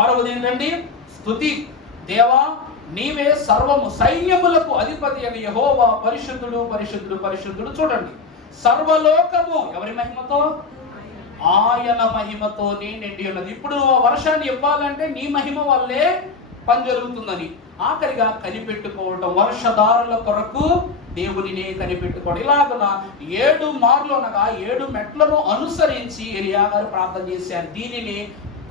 ఆరవది ఏంటండి? స్తుతి. దేవా నీవే సర్వము, సైన్యములకు అధిపతి అని యెహోవా పరిశుద్ధుడు పరిశుద్ధుడు పరిశుద్ధుడు. చూడండి, సర్వలోకము ఎవరి మహిమతో? ఆయన మహిమతోనే నిండి ఉన్నది. ఇప్పుడు వర్షాన్ని ఇవ్వాలంటే నీ మహిమ వల్లే పని జరుగుతుందని ఆఖరిగా కనిపెట్టుకోవడం, వర్షధారుల కొరకు దేవునినే కనిపెట్టుకోవడం. ఇలాగున 7 మార్లు అనగా 7 మెట్లను అనుసరించి ఎలియా గారు ప్రార్థన చేశారు. దీనిని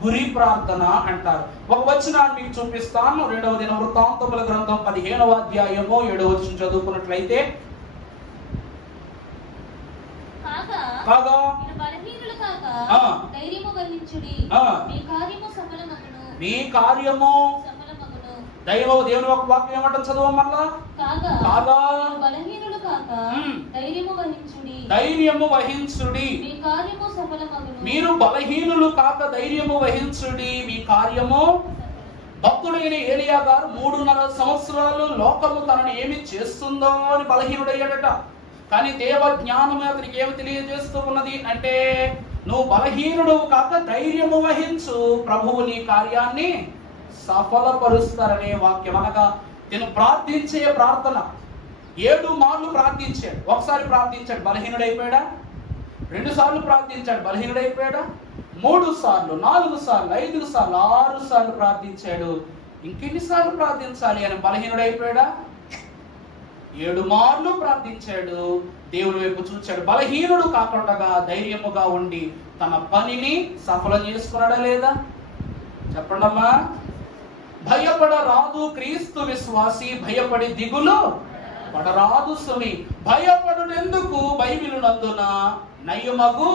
గురి ప్రార్థన అంటారు. ఒక వచనాన్ని మీకు చూపిస్తాను. 2వ దినవృత్తాంతముల గ్రంథం 15వ అధ్యాయము 7వ వచనం చదువుకున్నట్లయితే, కాగా మీ కార్యము దేవుని ఒక వాక్యం ఏమంటారు చదువు మళ్ళా, కాగా ధైర్యము వహించుడి, మీరు బలహీనులు కాక ధైర్యము వహించుడి, మీ కార్యము. భక్తుడైన ఏలియా గారు 3.5 సంవత్సరాలు లోకము తనని ఏమి చేస్తుందో అని బలహీనుడయ్యాడట. కానీ దేవ జ్ఞానము అతనికి ఏమి తెలియజేస్తూ ఉన్నది అంటే, నువ్వు బలహీనుడు కాక ధైర్యము వహించు, ప్రభువు నీ కార్యాన్ని సఫలపరుస్తారనే వాక్యం. అనగా నేను ప్రార్థించే ప్రార్థన 7 మార్లు ప్రార్థించాడు. ఒకసారి ప్రార్థించాడు, బలహీనుడైపోయాడా? 2 సార్లు ప్రార్థించాడు, బలహీనుడైపోయాడా? 3 సార్లు, 4 సార్లు, 5 సార్లు, 6 సార్లు ప్రార్థించాడు. ఇంకెన్నిసార్లు ప్రార్థించాలి అని బలహీనుడైపోయాడా? 7 మార్లు ప్రార్థించాడు, దేవుని వైపు చూచాడు. బలహీనుడు కాకుండా ధైర్యముగా ఉండి తన పనిని సఫలం చేసుకున్నాడా లేదా? చెప్పండమ్మా. భయపడరాదు క్రీస్తు విశ్వాసి, భయపడి దిగులు పడరాదు సుమి. భయపడునెందుకు బైబిలు నందున నయమగు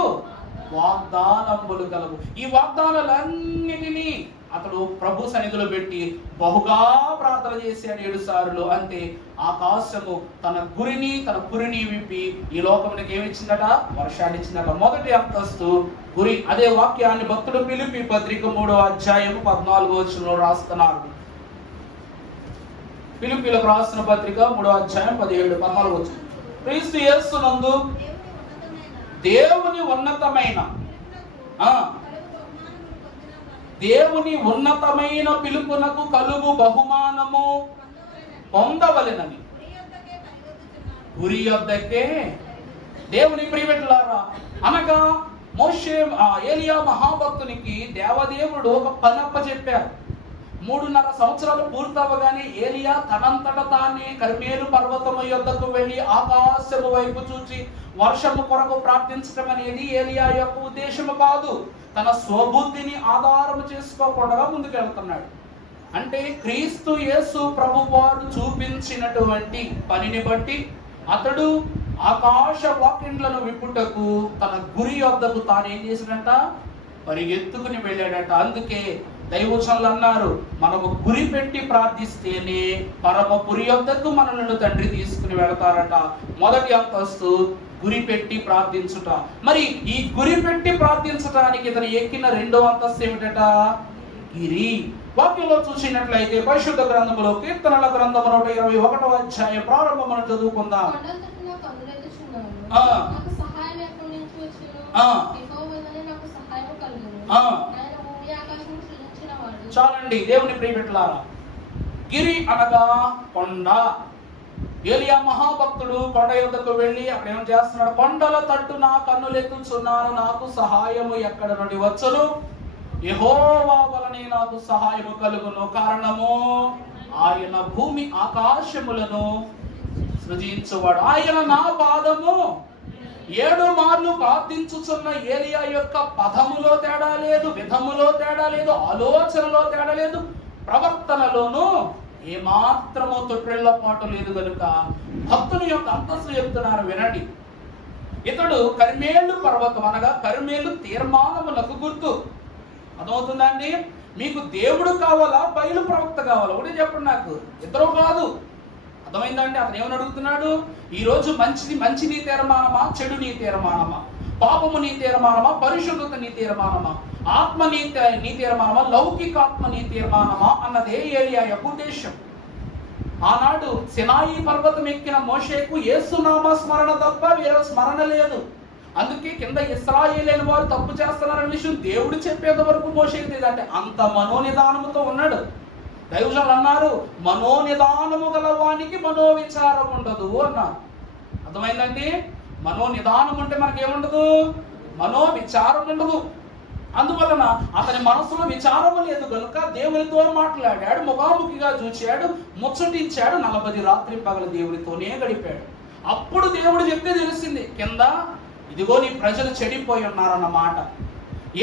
వాగ్దానములు కలవు. ఈ వాగ్దానాలన్నిటినీ అతడు ప్రభు సన్నిధిలో పెట్టి బహుగా ప్రార్థన చేశాడు 7 సార్లు. అంతే ఆకాశము తన పురిని విప్పి ఈ లోకమునికి ఏమిచ్చిందట? వర్షాన్ని ఇచ్చిందట. మొదటి అంతస్తు గురి. అదే వాక్యాన్ని భక్తుడు ఫిలిప్పీ పత్రిక 3వ అధ్యాయం 14వ వచనంలో రాస్తున్నారు. ఫిలిప్పీలకు రాసిన పత్రిక 3వ అధ్యాయం 17, 14 వచనం. క్రీస్తు యేసునందు దేవుని ఉన్నతమైన పిలుపునకు కలుగు బహుమానము పొందవలెనని గురి యొద్దకే. దేవుని ప్రియబిడ్డలారా, అనగా మోషే ఏలియా మహాభక్తునికి దేవదేవుడు ఒక పనప్ప చెప్పారు. 3.5 సంవత్సరాలు పూర్తవగానే ఏలియా తనంతట తానే కర్మేలు పర్వతము యొద్దకు వెళ్ళి ఆకాశము వైపు చూచి వర్షము కొరకు ప్రార్థించడం అనేది ఏలియా యొక్క ఉద్దేశము కాదు. తన స్వబుద్ధిని ఆధారము చేసుకోకుండా ముందుకెళ్తున్నాడు. అంటే క్రీస్తు యేసు ప్రభు వారు చూపించినటువంటి పనిని బట్టి అతడు ఆకాశ వాకిండ్లను విప్పుటకు తన గురి యొద్దకు తాను ఏం చేసినట్ట? పరిగెత్తుకుని వెళ్ళాడట. అందుకే దైవజనులు అన్నారు, మనము గురి పెట్టి ప్రార్థిస్తేనే పరమపురి యొద్దకు మనలను తండ్రి తీసుకుని వెళతారట. మొదటి అంతస్తు గురి పెట్టి ప్రార్థించుట. మరి ఈ గురి పెట్టి ప్రార్థించడానికి ఇతను ఎక్కిన 2వ అంతస్తు ఏమిటట? గిరి. వాక్యంలో చూసినట్లయితే పరిశుద్ధ గ్రంథములో కీర్తనల గ్రంథము 121వ అధ్యాయం ప్రారంభమును చదువుకుందాం. చాలండి దేవుని ప్రియబిడ్డలారా. గిరి అనగా కొండ. ఏలియా మహాభక్తుడు కొండ యొద్దకు వెళ్ళి అక్కడ ఏం చేస్తున్నాడు? కొండల తట్టు నా కన్నులెత్తుచున్నాను, నాకు సహాయము ఎక్కడ నుండి వచ్చును? యెహోవా వలనే నాకు సహాయము కలుగును. కారణము ఆయన భూమి ఆకాశములను సృజించువాడు. ఆయన నా పాదము 7 మార్లు ప్రార్థించుచున్న ఏలియా యొక్క పదములో తేడా లేదు, విధములో తేడా లేదు, ఆలోచనలో తేడా లేదు, ప్రవర్తనలోనూ ఏమాత్రము తొట్టిల్లపాటు లేదు. కనుక భక్తుని యొక్క అంతస్తు చెప్తున్నారు, వినండి. ఇతడు కర్మేలు పర్వతం అనగా కర్మేలు తీర్మానములకు గుర్తు. అర్థమవుతుందండి? మీకు దేవుడు కావాలా, బయలు ప్రవక్త కావాలా? ఒకటే చెప్పండి నాకు, ఇద్దరు కాదు. అర్థమైందండి? అతను ఏమని అడుగుతున్నాడు? ఈ రోజు మంచి నీ తీర్మానమా, చెడు నీ తీర్మానమా, పాపము నీ తీర్మానమా, పరిశుద్ధత నీ తీర్మానమా, ఆత్మ నీ తీర్మానమా, లౌకికాత్మ నీ తీర్మానమా అన్నదే ఏలియా యొక్క ఉద్దేశం. ఆనాడు సినాయి పర్వతం ఎక్కిన మోషేకు యేసునామ స్మరణ తప్ప వేరే స్మరణ లేదు. అందుకే కింద ఇశ్రాయేలీయుల వారు తప్పు చేస్తున్నారనే విషయం దేవుడు చెప్పేంత వరకు మోషేకి తెలియదు. అంటే అంత మనోనిదానముతో ఉన్నాడు. దైవజనులు అన్నారు, మనోనిదానము గలవానికి మనోవిచారం ఉండదు అన్నారు. అర్థమైందండి? మనోనిదానం అంటే మనకేముండదు, మనోవిచారం ఉండదు. అందువలన అతని మనసులో విచారము లేదు కనుక దేవునితో మాట్లాడాడు, ముఖాముఖిగా చూచాడు, ముచ్చటించాడు. 40 రాత్రి పగలు దేవుడితోనే గడిపాడు. అప్పుడు దేవుడు చెప్తే తెలిసింది కింద, ఇదిగో నీ ప్రజలు చెడిపోయి ఉన్నారన్నమాట.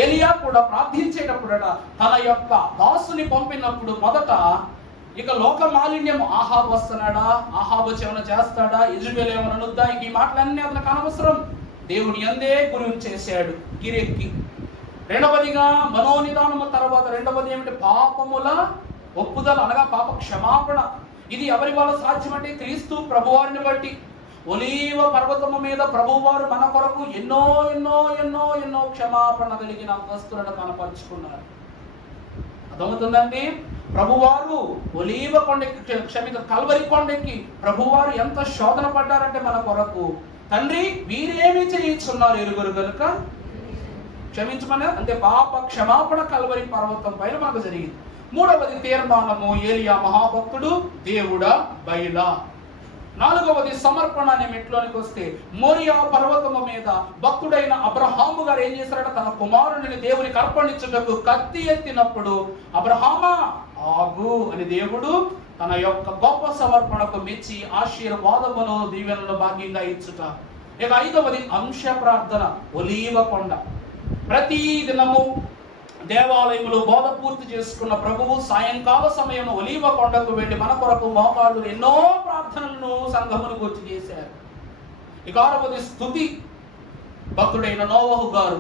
ఏలియా కూడా ప్రార్థించేటప్పుడట తన యొక్క దాసుని పంపినప్పుడు మొదట ఇక లోక మాలిన్యం, ఆహాబు వస్తున్నాడా, ఆహాబు చెవన చేస్తాడా, యెజబెల్ ఏమన్నా అనుద్దా, ఈ మాటలన్నీ అతనికి అనవసరం. దేవుని యందే గురి చేశాడు గిరెక్కి. రెండవదిగా మనోనిదానము తర్వాత రెండవది ఏమిటి? పాపముల ఒప్పుదల అనగా పాప క్షమాపణ. ఇది ఎవరి వల్ల సాధ్యమంటే క్రీస్తు ప్రభువారిని బట్టి. ఒలీవ పర్వతము మీద ప్రభువారు మన కొరకు ఎన్నో ఎన్నో ఎన్నో ఎన్నో క్షమాపణ కలిగిన అంతస్తులను కనపరుచుకున్నారు. అర్థమవుతుందండి? ప్రభువారు ఒలీవ కొండెక్కి కల్వరి కొండెక్కి ప్రభువారు ఎంత శోధన పడ్డారంటే మన కొరకు, తండ్రి వీరేమి చేయించున్నారు ఎరుగురు కనుక క్షమించమని. అంటే పాప క్షమాపణ కల్వరి పర్వతం పైన మనకు జరిగింది. మూడవది తీర్మానము, ఏలియా మహాభక్తుడు, దేవుడా బయలా. నాలుగవది సమర్పణ అనే మెట్లోనికి వస్తే మోరియా పర్వతము మీద భక్తుడైన అబ్రహాము గారు ఏం చేశారట? తన కుమారుడిని దేవునికి అర్పణించుటకు కత్తి ఎత్తినప్పుడు, అబ్రహామా ఆగు అని దేవుడు తన యొక్క గొప్ప సమర్పణకు మెచ్చి ఆశీర్వాదమును దీవెనలు భాగ్యంగా ఇచ్చుట. ఇక ఐదవది అంశ ప్రార్థన, ఒలీవ కొండ. ప్రతి దినము దేవాలయములో బోధ పూర్తి చేసుకున్న ప్రభువు సాయంకాల సమయం ఒలీవ కొండకు వెళ్లి మన కొరకు మోకాళ్ళు ఎన్నో ప్రార్థనలను సంఘమును గుర్తు చేశారు. ఇక ఆరవది స్తుతి. భక్తుడైన నోవహు గారు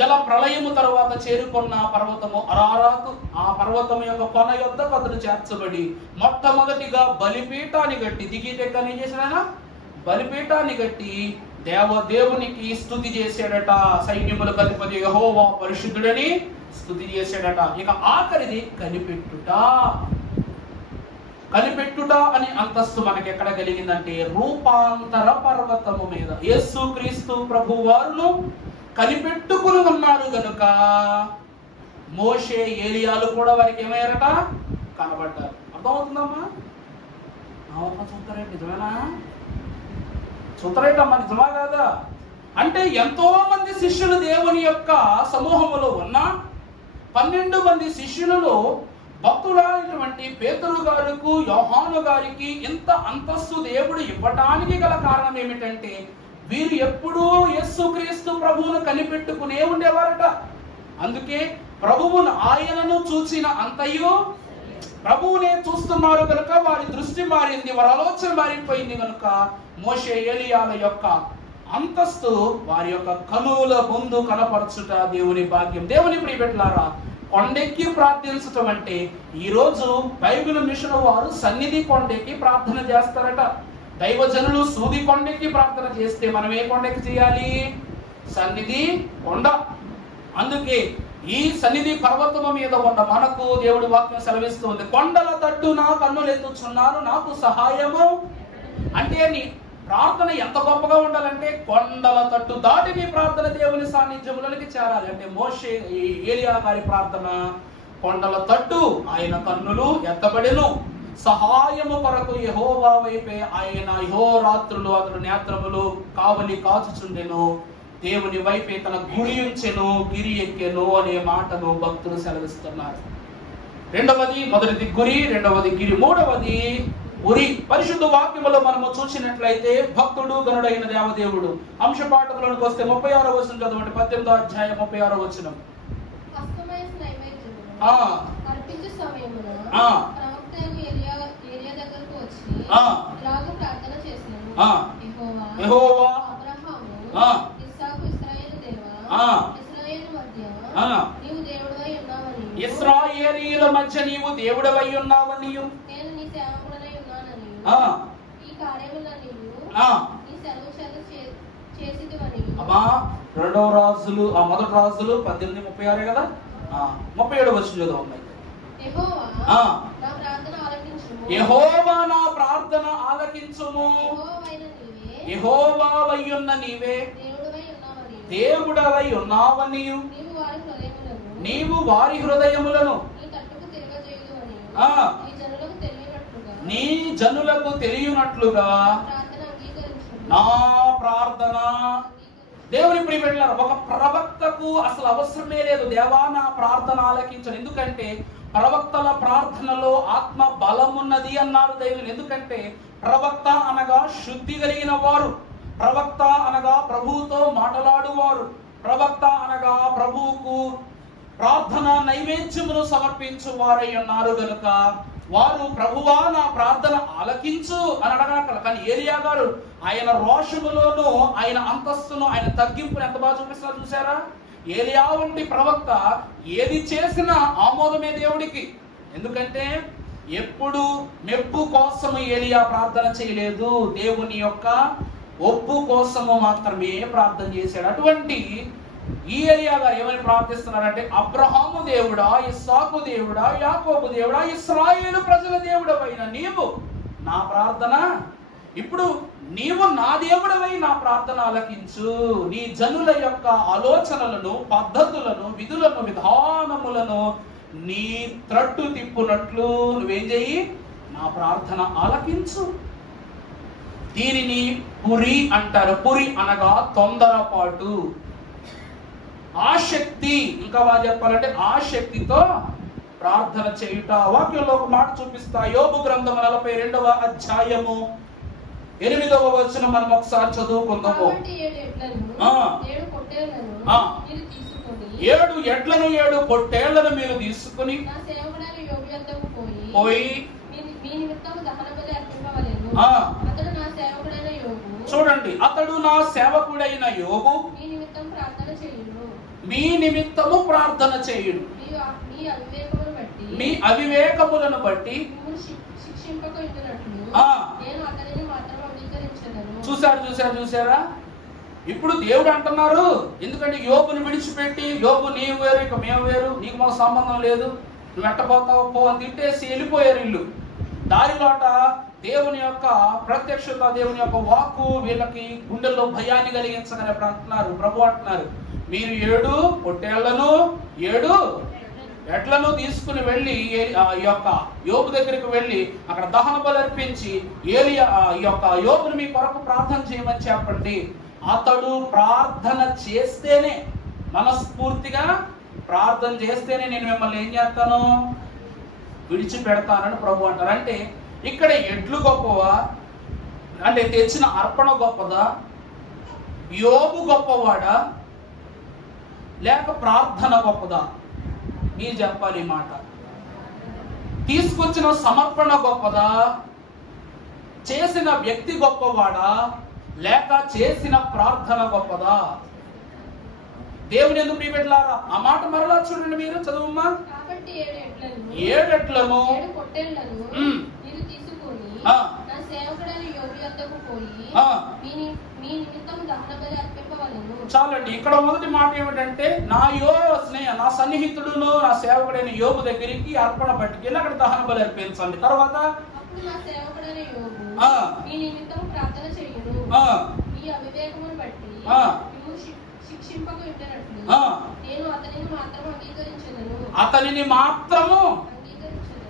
జల ప్రళయము తరువాత చేరుకున్న పర్వతము అరారాతు. ఆ పర్వతం యొక్క కొన యొద్దకు అతడు చేర్చబడి మొట్టమొదటిగా బలిపీఠాన్ని గట్టి దిగిటెక్కని చేసిన బలిపీఠాన్ని గట్టి దేవునికి స్తుతి చేశాడట. సైన్యములకు అధిపతి యెహోవా పరిశుద్ధుడని స్తుతి చేశాడట. ఇక ఆఖరిది కనిపెట్టుట. కనిపెట్టుట అనే అంతస్తు మనకి ఎక్కడ కలిగిందంటే రూపాంతర పర్వతము మీద. యేసుక్రీస్తు ప్రభువారును కనిపెట్టుకుని ఉన్నారు గనుక మోషే ఏలియాలు కూడా వారికి ఏమయ్యారట? కనబడ్డారు. అర్థమవుతుందమ్మా? చూస్తారండి, నిజమేనా? చూతరేటమ్మా, నిజమా కాదా? అంటే ఎంతో మంది శిష్యులు దేవుని యొక్క సమూహములో ఉన్నా 12 మంది శిష్యులలో భక్తులైనటువంటి పేతురు గారికి, యోహాను గారికి ఇంత అంతస్తు దేవుడు ఇవ్వటానికి గల కారణం ఏమిటంటే వీరు ఎప్పుడూ యేసుక్రీస్తు ప్రభువును కనిపెట్టుకునే ఉండేవారట. అందుకే ప్రభువును ఆయనను చూసిన అంతయు ప్రభువునే చూస్తున్నారు కనుక వారి దృష్టి మారింది, వారి ఆలోచన మారిపోయింది కనుక మోషే ఏలియాల యొక్క అంతస్తు వారి యొక్క కనుల ముందు కనపరచుట దేవుని భాగ్యం. దేవుని ప్రియబిడ్డలారా, కొండెక్కి ప్రార్థించటం అంటే ఈరోజు బైబిల్ మిషన్ వారు సన్నిధి కొండెక్కి ప్రార్థన చేస్తారట. దైవజనులు సూది కొండెక్కి ప్రార్థన చేస్తే మనం ఏ కొండెక్కి చేయాలి? సన్నిధి కొండ. అందుకే ఈ సన్నిధి పర్వతము మీద ఉన్న మనకు దేవుడి వాక్యం సెలవిస్తుంది, కొండల తట్టు నా కన్నులు ఎత్తుచున్నాను నాకు సహాయము. అంటే నీ ప్రార్థన ఎంత గొప్పగా ఉండాలంటే కొండల తట్టు దాటి నీ ప్రార్థన దేవుని సాన్నిధ్యములకి చేరాలి. అంటే మోషే ఏలియా గారి ప్రార్థన కొండల తట్టు ఆయన కన్నులు ఎత్తబడెను, సహాయము కొరకు యెహోవా వైపే ఆయన యెహోరాత్రులు అతడు నేత్రములు కావలి కాచుచుండెను. దేవుని వైపే తన గురి ఉంచెను, గిరి ఎక్కెను అనే మాటను భక్తులు సెలవిస్తున్నారు. రెండవది, మొదటిది గురి, రెండవది గిరి, మూడవది ఉరి. పరిశుద్ధ వాక్యములో మనము చూసినట్లయితే భక్తుడు గనుడైన దేవదేవుడు అంశపాఠంలోకి వస్తే 36వ వచనం చదవండి. 18వ అధ్యాయం 36వ వచనం. అర్పించే సమయమున ప్రవక్త ఏలియా దగ్గరకు వచ్చి ఇలాగ ప్రార్థన చేసినాను. యెహోవా అబ్రహాము, ఇస్సాకు, ఇశ్రాయేలు దేవా, ఇశ్రాయేలు మధ్య నీవు దేవుడవై ఉన్నావని, ఇశ్రాయేలీయుల మధ్య నీవు దేవుడవై ఉన్నావని, నేను నీ సేవకుడనై ఉన్నానని, ఈ కార్యములన్నీ నీ సెలవు చేత చేసిదివని. అమ్మా రెండవ రాజులు మొదటి రాజులు 18:36 కదా. 37 వచనం చదవండి. యెహోవా నా ప్రార్థన ఆలకించుము, యెహోవా నా ప్రార్థన ఆలకించుము, యెహోవావయ్యున్న నీవే దేవుడవై ఉన్నావని, నీవు వారి హృదయములను నీ జనులకు తెలియనట్లుగా నా ప్రార్థన. దేవుని ప్రియబిడ్డలారా, ఒక ప్రవక్తకు అసలు అవసరమే లేదు దేవా నా ప్రార్థన ఆలకించను. ఎందుకంటే ప్రవక్తల ప్రార్థనలో ఆత్మ బలం ఉన్నది అన్నారు దేవుని. ఎందుకంటే ప్రవక్త అనగా శుద్ధి కలిగిన వారు, ప్రవక్త అనగా ప్రభువుతో మాట్లాడువారు, ప్రవక్త అనగా ప్రభువుకు ప్రార్థన నైవేద్యమును సమర్పించు వారై ఉన్నారు గనుక వారు ప్రభువా నా ప్రార్థన ఆలకించు అని అడగనక్కల. కానీ ఏలియా గారు ఆయన రోషములోను, ఆయన అంతస్తును, ఆయన తగ్గింపును ఎంత బాగా చూపిస్తున్నారు చూసారా. ఏలియా వంటి ప్రవక్త ఏది చేసినా ఆమోదమే దేవుడికి. ఎందుకంటే ఎప్పుడు మెప్పు కోసము ఏలియా ప్రార్థన చేయలేదు, దేవుని యొక్క ఒప్పు కోసము మాత్రమే ప్రార్థన చేశాడు. అటువంటి ఈ ఏలియా గారు ఏమని ప్రార్థిస్తున్నారంటే, అబ్రహాము దేవుడా, ఇస్సాకు దేవుడా, యాకోబు దేవుడా, ఇశ్రాయేలు ప్రజల దేవుడవైన నీవు నా ప్రార్థన, ఇప్పుడు నీవు నా దేవుడవై నా ప్రార్థన ఆలకించు. నీ జనుల యొక్క ఆలోచనలను, పద్ధతులను, విధులను, విధానములను నీ త్రట్టు తిప్పునట్లు నువ్వేం చెయ్యి, నా ప్రార్థన ఆలకించు. దీనిని పురి అంటారు. పురి అనగా తొందరపాటు, ఆసక్తి. ఇంకా బాగా చెప్పాలంటే ఆసక్తితో ప్రార్థన చేయుట. వాక్యంలో ఒక మాట చూపిస్తా. యోబు గ్రంథం 42వ అధ్యాయము 8వ వచనం మనం ఒకసారి చదువుకుందాము. 7 ఎడ్లను 7 పొట్టేళ్లను మీరు తీసుకుని పోయి చూడండి, అతడు నా సేవకుడైన యోబు మీ నిమిత్తము ప్రార్థన చేయుడు, మీ అవివేకములను బట్టి. చూసారా ఇప్పుడు దేవుడు అంటున్నారు. ఎందుకంటే యోబుని విడిచిపెట్టి, యోబు నీవు వేరు ఇక మేము వేరు, నీకు మాకు సంబంధం లేదు, నువ్వు ఎట్టపోతావు పో అని తిట్టేసి వెళ్ళిపోయారు ఇల్లు. దారిలోట దేవుని యొక్క ప్రత్యక్షత, దేవుని యొక్క వాక్కు వీళ్ళకి గుండెల్లో భయాన్ని కలిగించగలని అంటున్నారు. ప్రభు అంటున్నారు, మీరు 7 పొట్టేళ్లను 7 ఎడ్లను తీసుకుని వెళ్ళి ఈ యొక్క యోబు దగ్గరికి వెళ్ళి అక్కడ దహన బలి అర్పించి ఈ యొక్క యోబుని మీ కొరకు ప్రార్థన చేయమని చెప్పండి. అతడు ప్రార్థన చేస్తేనే, మనస్ఫూర్తిగా ప్రార్థన చేస్తేనే నేను మిమ్మల్ని ఏం చేస్తాను, విడిచిపెడతానని ప్రభు అంటారు. అంటే ఇక్కడ ఎడ్లు గొప్పవా, అంటే తెచ్చిన అర్పణ గొప్పదా, యోబు గొప్పవాడా, లేక ప్రార్థన గొప్పదా? మీరు చెప్పాలి ఈ మాట. తీసుకొచ్చిన సమర్పణ గొప్పదా, చేసిన వ్యక్తి గొప్పవాడా, లేక చేసిన ప్రార్థన గొప్పదా? దేవుని ఎందుకు ప్రియబిడ్డలారా, ఆ మాట మరలా చూడండి, మీరు చదువమ్మా. 7 ఎడ్లను చాలండి. ఇక్కడ మొదటి మాట ఏమిటంటే, నా సన్నిహితుడును నా సేవకుడైన యోబు దగ్గరికి అర్పణ పట్టుకెళ్ళి అక్కడ దహన బలి అర్పించండి. తర్వాత అతనిని మాత్రము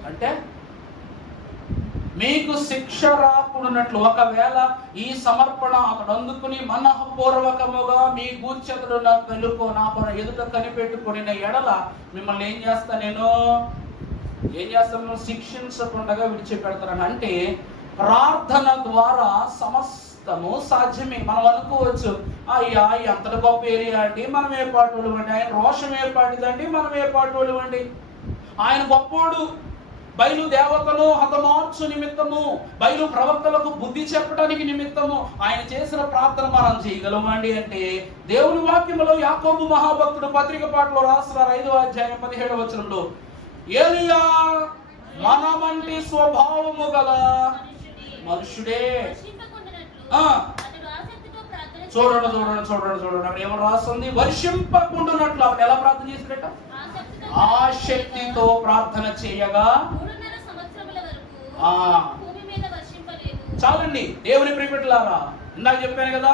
అంటే మీకు శిక్ష రాకున్నట్లు. ఒకవేళ ఈ సమర్పణ అతడు అందుకుని మనఃపూర్వకముగా మీ గూర్చెతడు నా ఎదుట కనిపెట్టుకుని ఎడల మిమ్మల్ని ఏం చేస్తాను శిక్షించకుండా విడిచిపెడతాను. అంటే ప్రార్థన ద్వారా సమస్తము సాధ్యమే. మనం అనుకోవచ్చు, అయ్యా ఎంతటి గొప్ప ఏరియా అండి, మనం ఏ పాటోళ్ళు అండి, ఆయన రోషం ఏ పాటిదండి, మనం ఏ పాటోళ్ళు అండి, ఆయన గొప్పోడు, బయలు దేవతలు హతమార్చు నిమిత్తము, బయలు ప్రవక్తలకు బుద్ధి చెప్పడానికి నిమిత్తము ఆయన చేసిన ప్రార్థన మనం చేయగలమండి అంటే, దేవుని వాక్యములో యాకోబు మహాభక్తుడు పత్రిక పాటలో రాస్తున్నారు 5వ అధ్యాయం 17వ వచనంలో, ఏలియా మన వంటి స్వభావము గల మనుషుడే. చూడండి అక్కడ ఏమో రాస్తుంది, వర్షింపకుండునట్లు. అప్పుడు ఎలా ప్రార్థన చేసినట్ట? ఆసక్తితో ప్రార్థన చేయగా. చాలండి దేవుని ప్రియబిడ్డలారా, ఇందాక చెప్పాను కదా,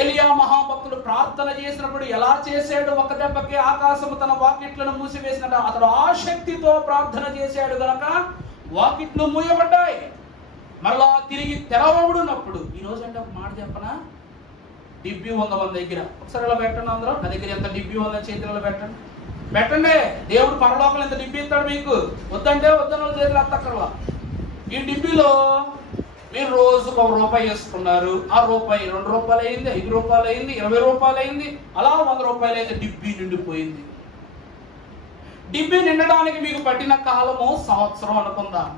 ఏలియా మహాభక్తుడు ప్రార్థన చేసినప్పుడు ఎలా చేశాడు? ఒక దెబ్బకి ఆకాశము తన వాకిట్లను మూసివేసినట్ట. అతడు ఆసక్తితో ప్రార్థన చేశాడు గనక వాకిట్లు మూయబడ్డాయి. మరలా తిరిగి తెరవబడినప్పుడు, ఈ రోజు అంటే ఒక మాట చెప్పనా, డిబ్బి ఉందా మన దగ్గర? ఒకసారి ఇలా పెట్టండి, అందరూ నా దగ్గర ఎంత డిబ్బి ఉందో చేతులలో పెట్టండి. దేవుడు పరలోకం ఎంత డిబ్బి ఇస్తాడు మీకు. వద్దంటే వద్దన్న చేతులు అత్తక్కర్లా. ఈ డిబ్బిలో మీరు రోజుకు ₹1 వేసుకున్నారు, ఆ రూపాయి ₹2 అయింది, ₹5 అయింది, ₹20 అయింది, అలా ₹100 అయింది. డిబ్బి నిండిపోయింది. డిబ్బి నిండడానికి మీకు పట్టిన కాలము సంవత్సరం అనుకుందాం.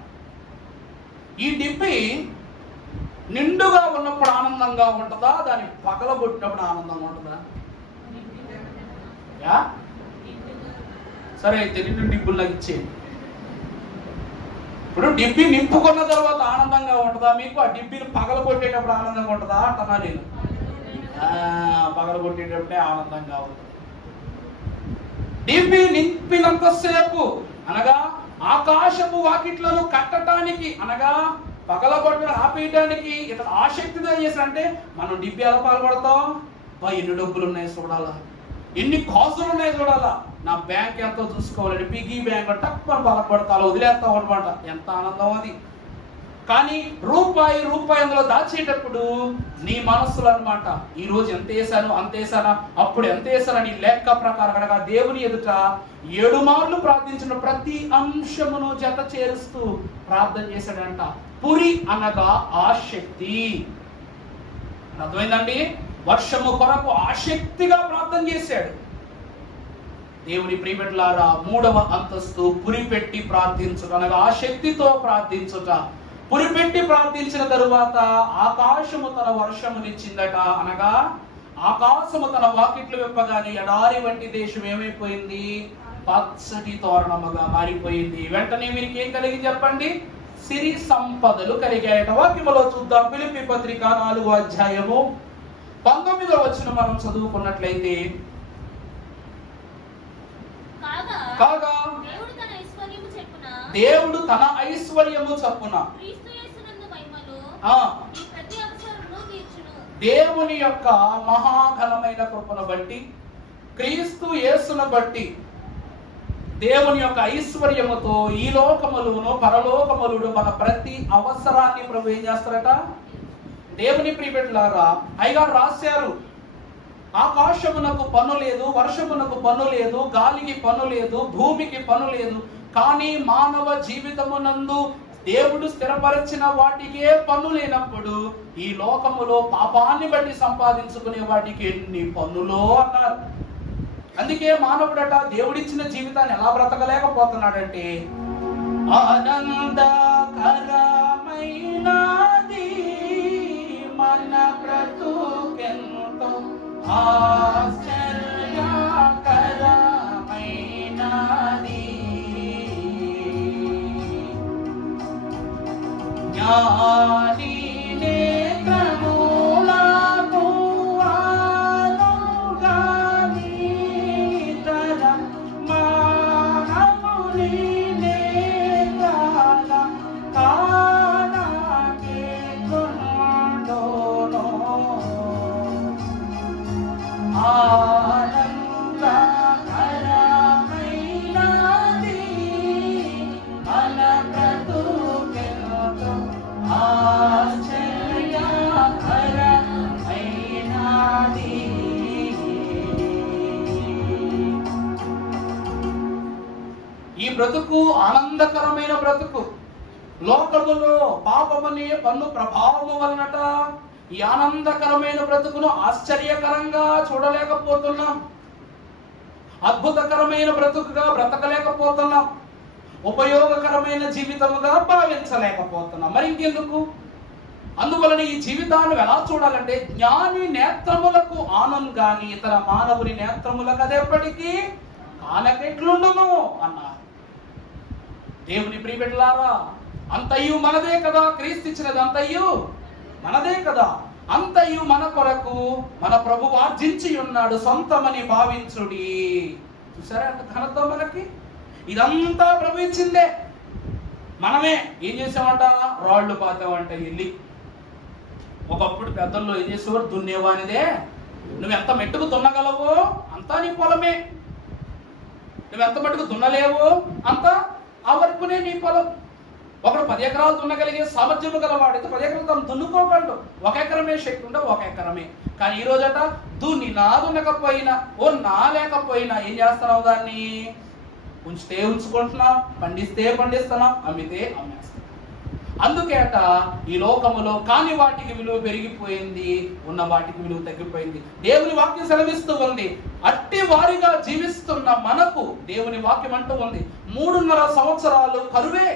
ఈ డిబ్బి నిండుగా ఉన్నప్పుడు ఆనందంగా ఉంటుందా, దాన్ని పగలగొట్టినప్పుడు ఆనందంగా ఉంటుందా? సరే అయితే 2 డిబ్బులు నాకు ఇచ్చేయండి. ఇప్పుడు డిబ్బి నింపుకున్న తర్వాత ఆనందంగా ఉంటుందా మీకు? ఆ డిబ్బిని పగలగొట్టేటప్పుడు ఆనందంగా ఉంటుందా అంటున్నా నేను. పగలగొట్టేటప్పుడే ఆనందంగా ఉంటుంది. డిబ్బి నింపినంతసేపు అనగా ఆకాశపు వాకిట్లను కట్టడానికి అనగా పగలగొట్టడం ఆపేయడానికి ఇతను ఆసక్తిగా చేశారంటే, మనం డిబ్బి ఎలా పాల్పడతాం? ఎన్ని డబ్బులు ఉన్నాయి చూడాలా, ఎన్ని కాసులు ఉన్నాయి చూడాలా, నా బ్యాంక్ ఎంతో చూసుకోవాలండి, పిగ్గీ బ్యాంక్ తక్కువ బలపడతా వదిలేస్తాం అనమాట. ఎంత ఆనందం అది. కానీ రూపాయి అందులో దాచేటప్పుడు నీ మనస్సులో అనమాట, ఈ రోజు ఎంత వేసాను అంత వేసానా, అప్పుడు ఎంత వేసానని లెక్క ప్రకారం అనగా దేవుని ఎదుట 7 మార్లు ప్రార్థించిన ప్రతి అంశమును జత చేరుస్తూ ప్రార్థన చేశాడంట. పురి అనగా ఆసక్తి. అర్థమైందండి? వర్షము కొరకు ఆసక్తిగా ప్రార్థన చేశాడు. దేవుని ప్రియబిడ్డలారా, 3వ అంతస్తు పురిపెట్టి ప్రార్థించుట అనగా ఆసక్తితో ప్రార్థించుట. పురిపెట్టి ప్రార్థించిన తరువాత ఆకాశము తన వర్షమునిచ్చిందట. అనగా ఆకాశము తన వాకిట్లు విప్పగానే ఎడారి వంటి దేశం ఏమైపోయింది? పచ్చటి తోరణముగా మారిపోయింది. వెంటనే వీరికి ఏం కలిగి చెప్పండి? సిరి సంపదలు కలిగాయట. వాక్యములో చూద్దాం. ఫిలిప్పీ పత్రిక 4వ అధ్యాయము 19వ వచనం మనం చదువుకున్నట్లయితే, కాగా దేవుడు తన ఐశ్వర్యము చొప్పున దేవుని యొక్క మహాఘనమైన కృపను బట్టి, క్రీస్తు యేసును బట్టి, దేవుని యొక్క ఐశ్వర్యముతో ఈ లోకములను పరలోకములు మన ప్రతి అవసరాన్ని ప్రభు ఏం చేస్తారట? దేవుని ప్రియబిడ్డలారా, అయ్యగారు రాశారు, ఆకాశమునకు పన్ను లేదు, వర్షమునకు పన్ను లేదు, గాలికి పన్ను లేదు, భూమికి పన్ను లేదు, కానీ మానవ జీవితమునందు దేవుడు స్థిరపరిచిన వాటికే పన్ను లేనప్పుడు ఈ లోకములో పాపాన్ని బట్టి సంపాదించుకునే వాటికి ఎన్ని పన్నులో అన్నారు. అందుకే మానవుడట దేవుడిచ్చిన జీవితాన్ని ఎలా బ్రతకలేకపోతున్నాడంటే, ఆనందకరమైనది మన బ్రతుకెంతో ఆశ్చర్యకరమైనది, జ్ఞాని నేత్రములకు అనుగానితర మానవుని నేత్రాల కానకే కొండోనో ఆనందకరమైనది మన బ్రతుకెంతో బ్రతుకు ఆనందకరమైన బ్రతుకు. లోకములో పాపమనే పన్ను ప్రభావము వలనట ఈ ఆనందకరమైన బ్రతుకును ఆశ్చర్యకరంగా చూడలేకపోతున్నాం, అద్భుతకరమైన బ్రతుకుగా బ్రతకలేకపోతున్నాం, ఉపయోగకరమైన జీవితముగా భావించలేకపోతున్నాం. మరి ఇంకెందుకు? అందువలన ఈ జీవితాన్ని ఎలా చూడాలంటే జ్ఞాని నేత్రములకు ఆనం గాని ఇతర మానవుని నేత్రములకు అదెప్పటికీ కానకెట్లుండును అన్నారు. దేవుని ప్రియబిడ్డలారా, అంతయు మనదే కదా, క్రీస్తు ఇచ్చినది అంతయు మనదే కదా, అంతయు మన కొరకు మన ప్రభువు ఆర్జించి ఉన్నాడు, సొంతమని భావించుడి. చూసారా అంత ఘనత మనకి? ఇదంతా ప్రభు ఇచ్చిందే. మనమే ఏం చేసామంట? రాళ్ళు పాతామంట వెళ్ళి. ఒకప్పుడు పెద్దల్లో ఏం చేసేవారు? దున్నేవానిదే. నువ్వెంత మెట్టుకు దున్నగలవో అంతా నీ పొలమే, నువ్వెంత మట్టుకు దున్నలేవో అంతా ఆ వరకునే నీ పొలం. ఒకడు 10 ఎకరాలు దున్నగలిగే సామర్థ్యము గలవాడైతే 10 ఎకరాలు తను దున్నుకోగలడు. 1 ఎకరమే శక్తి ఉంటే 1 ఎకరమే. కానీ ఈ రోజట దున్నినా దున్నకపోయినా నా లేకపోయినా ఏం చేస్తున్నావు? దాన్ని ఉంచితే ఉంచుకుంటున్నాం, పండిస్తే పండిస్తున్నాం, అమ్మితే అమ్మేస్తున్నాం. అందుకేట ఈ లోకములో కాని వాటికి విలువ పెరిగిపోయింది, ఉన్న వాటికి విలువ తగ్గిపోయింది. దేవుని వాక్యం సెలవిస్తూ ఉంది, అట్టి వారిగా జీవిస్తున్న మనకు దేవుని వాక్యం అంటూ ఉంది 3.5 సంవత్సరాలు కరువే.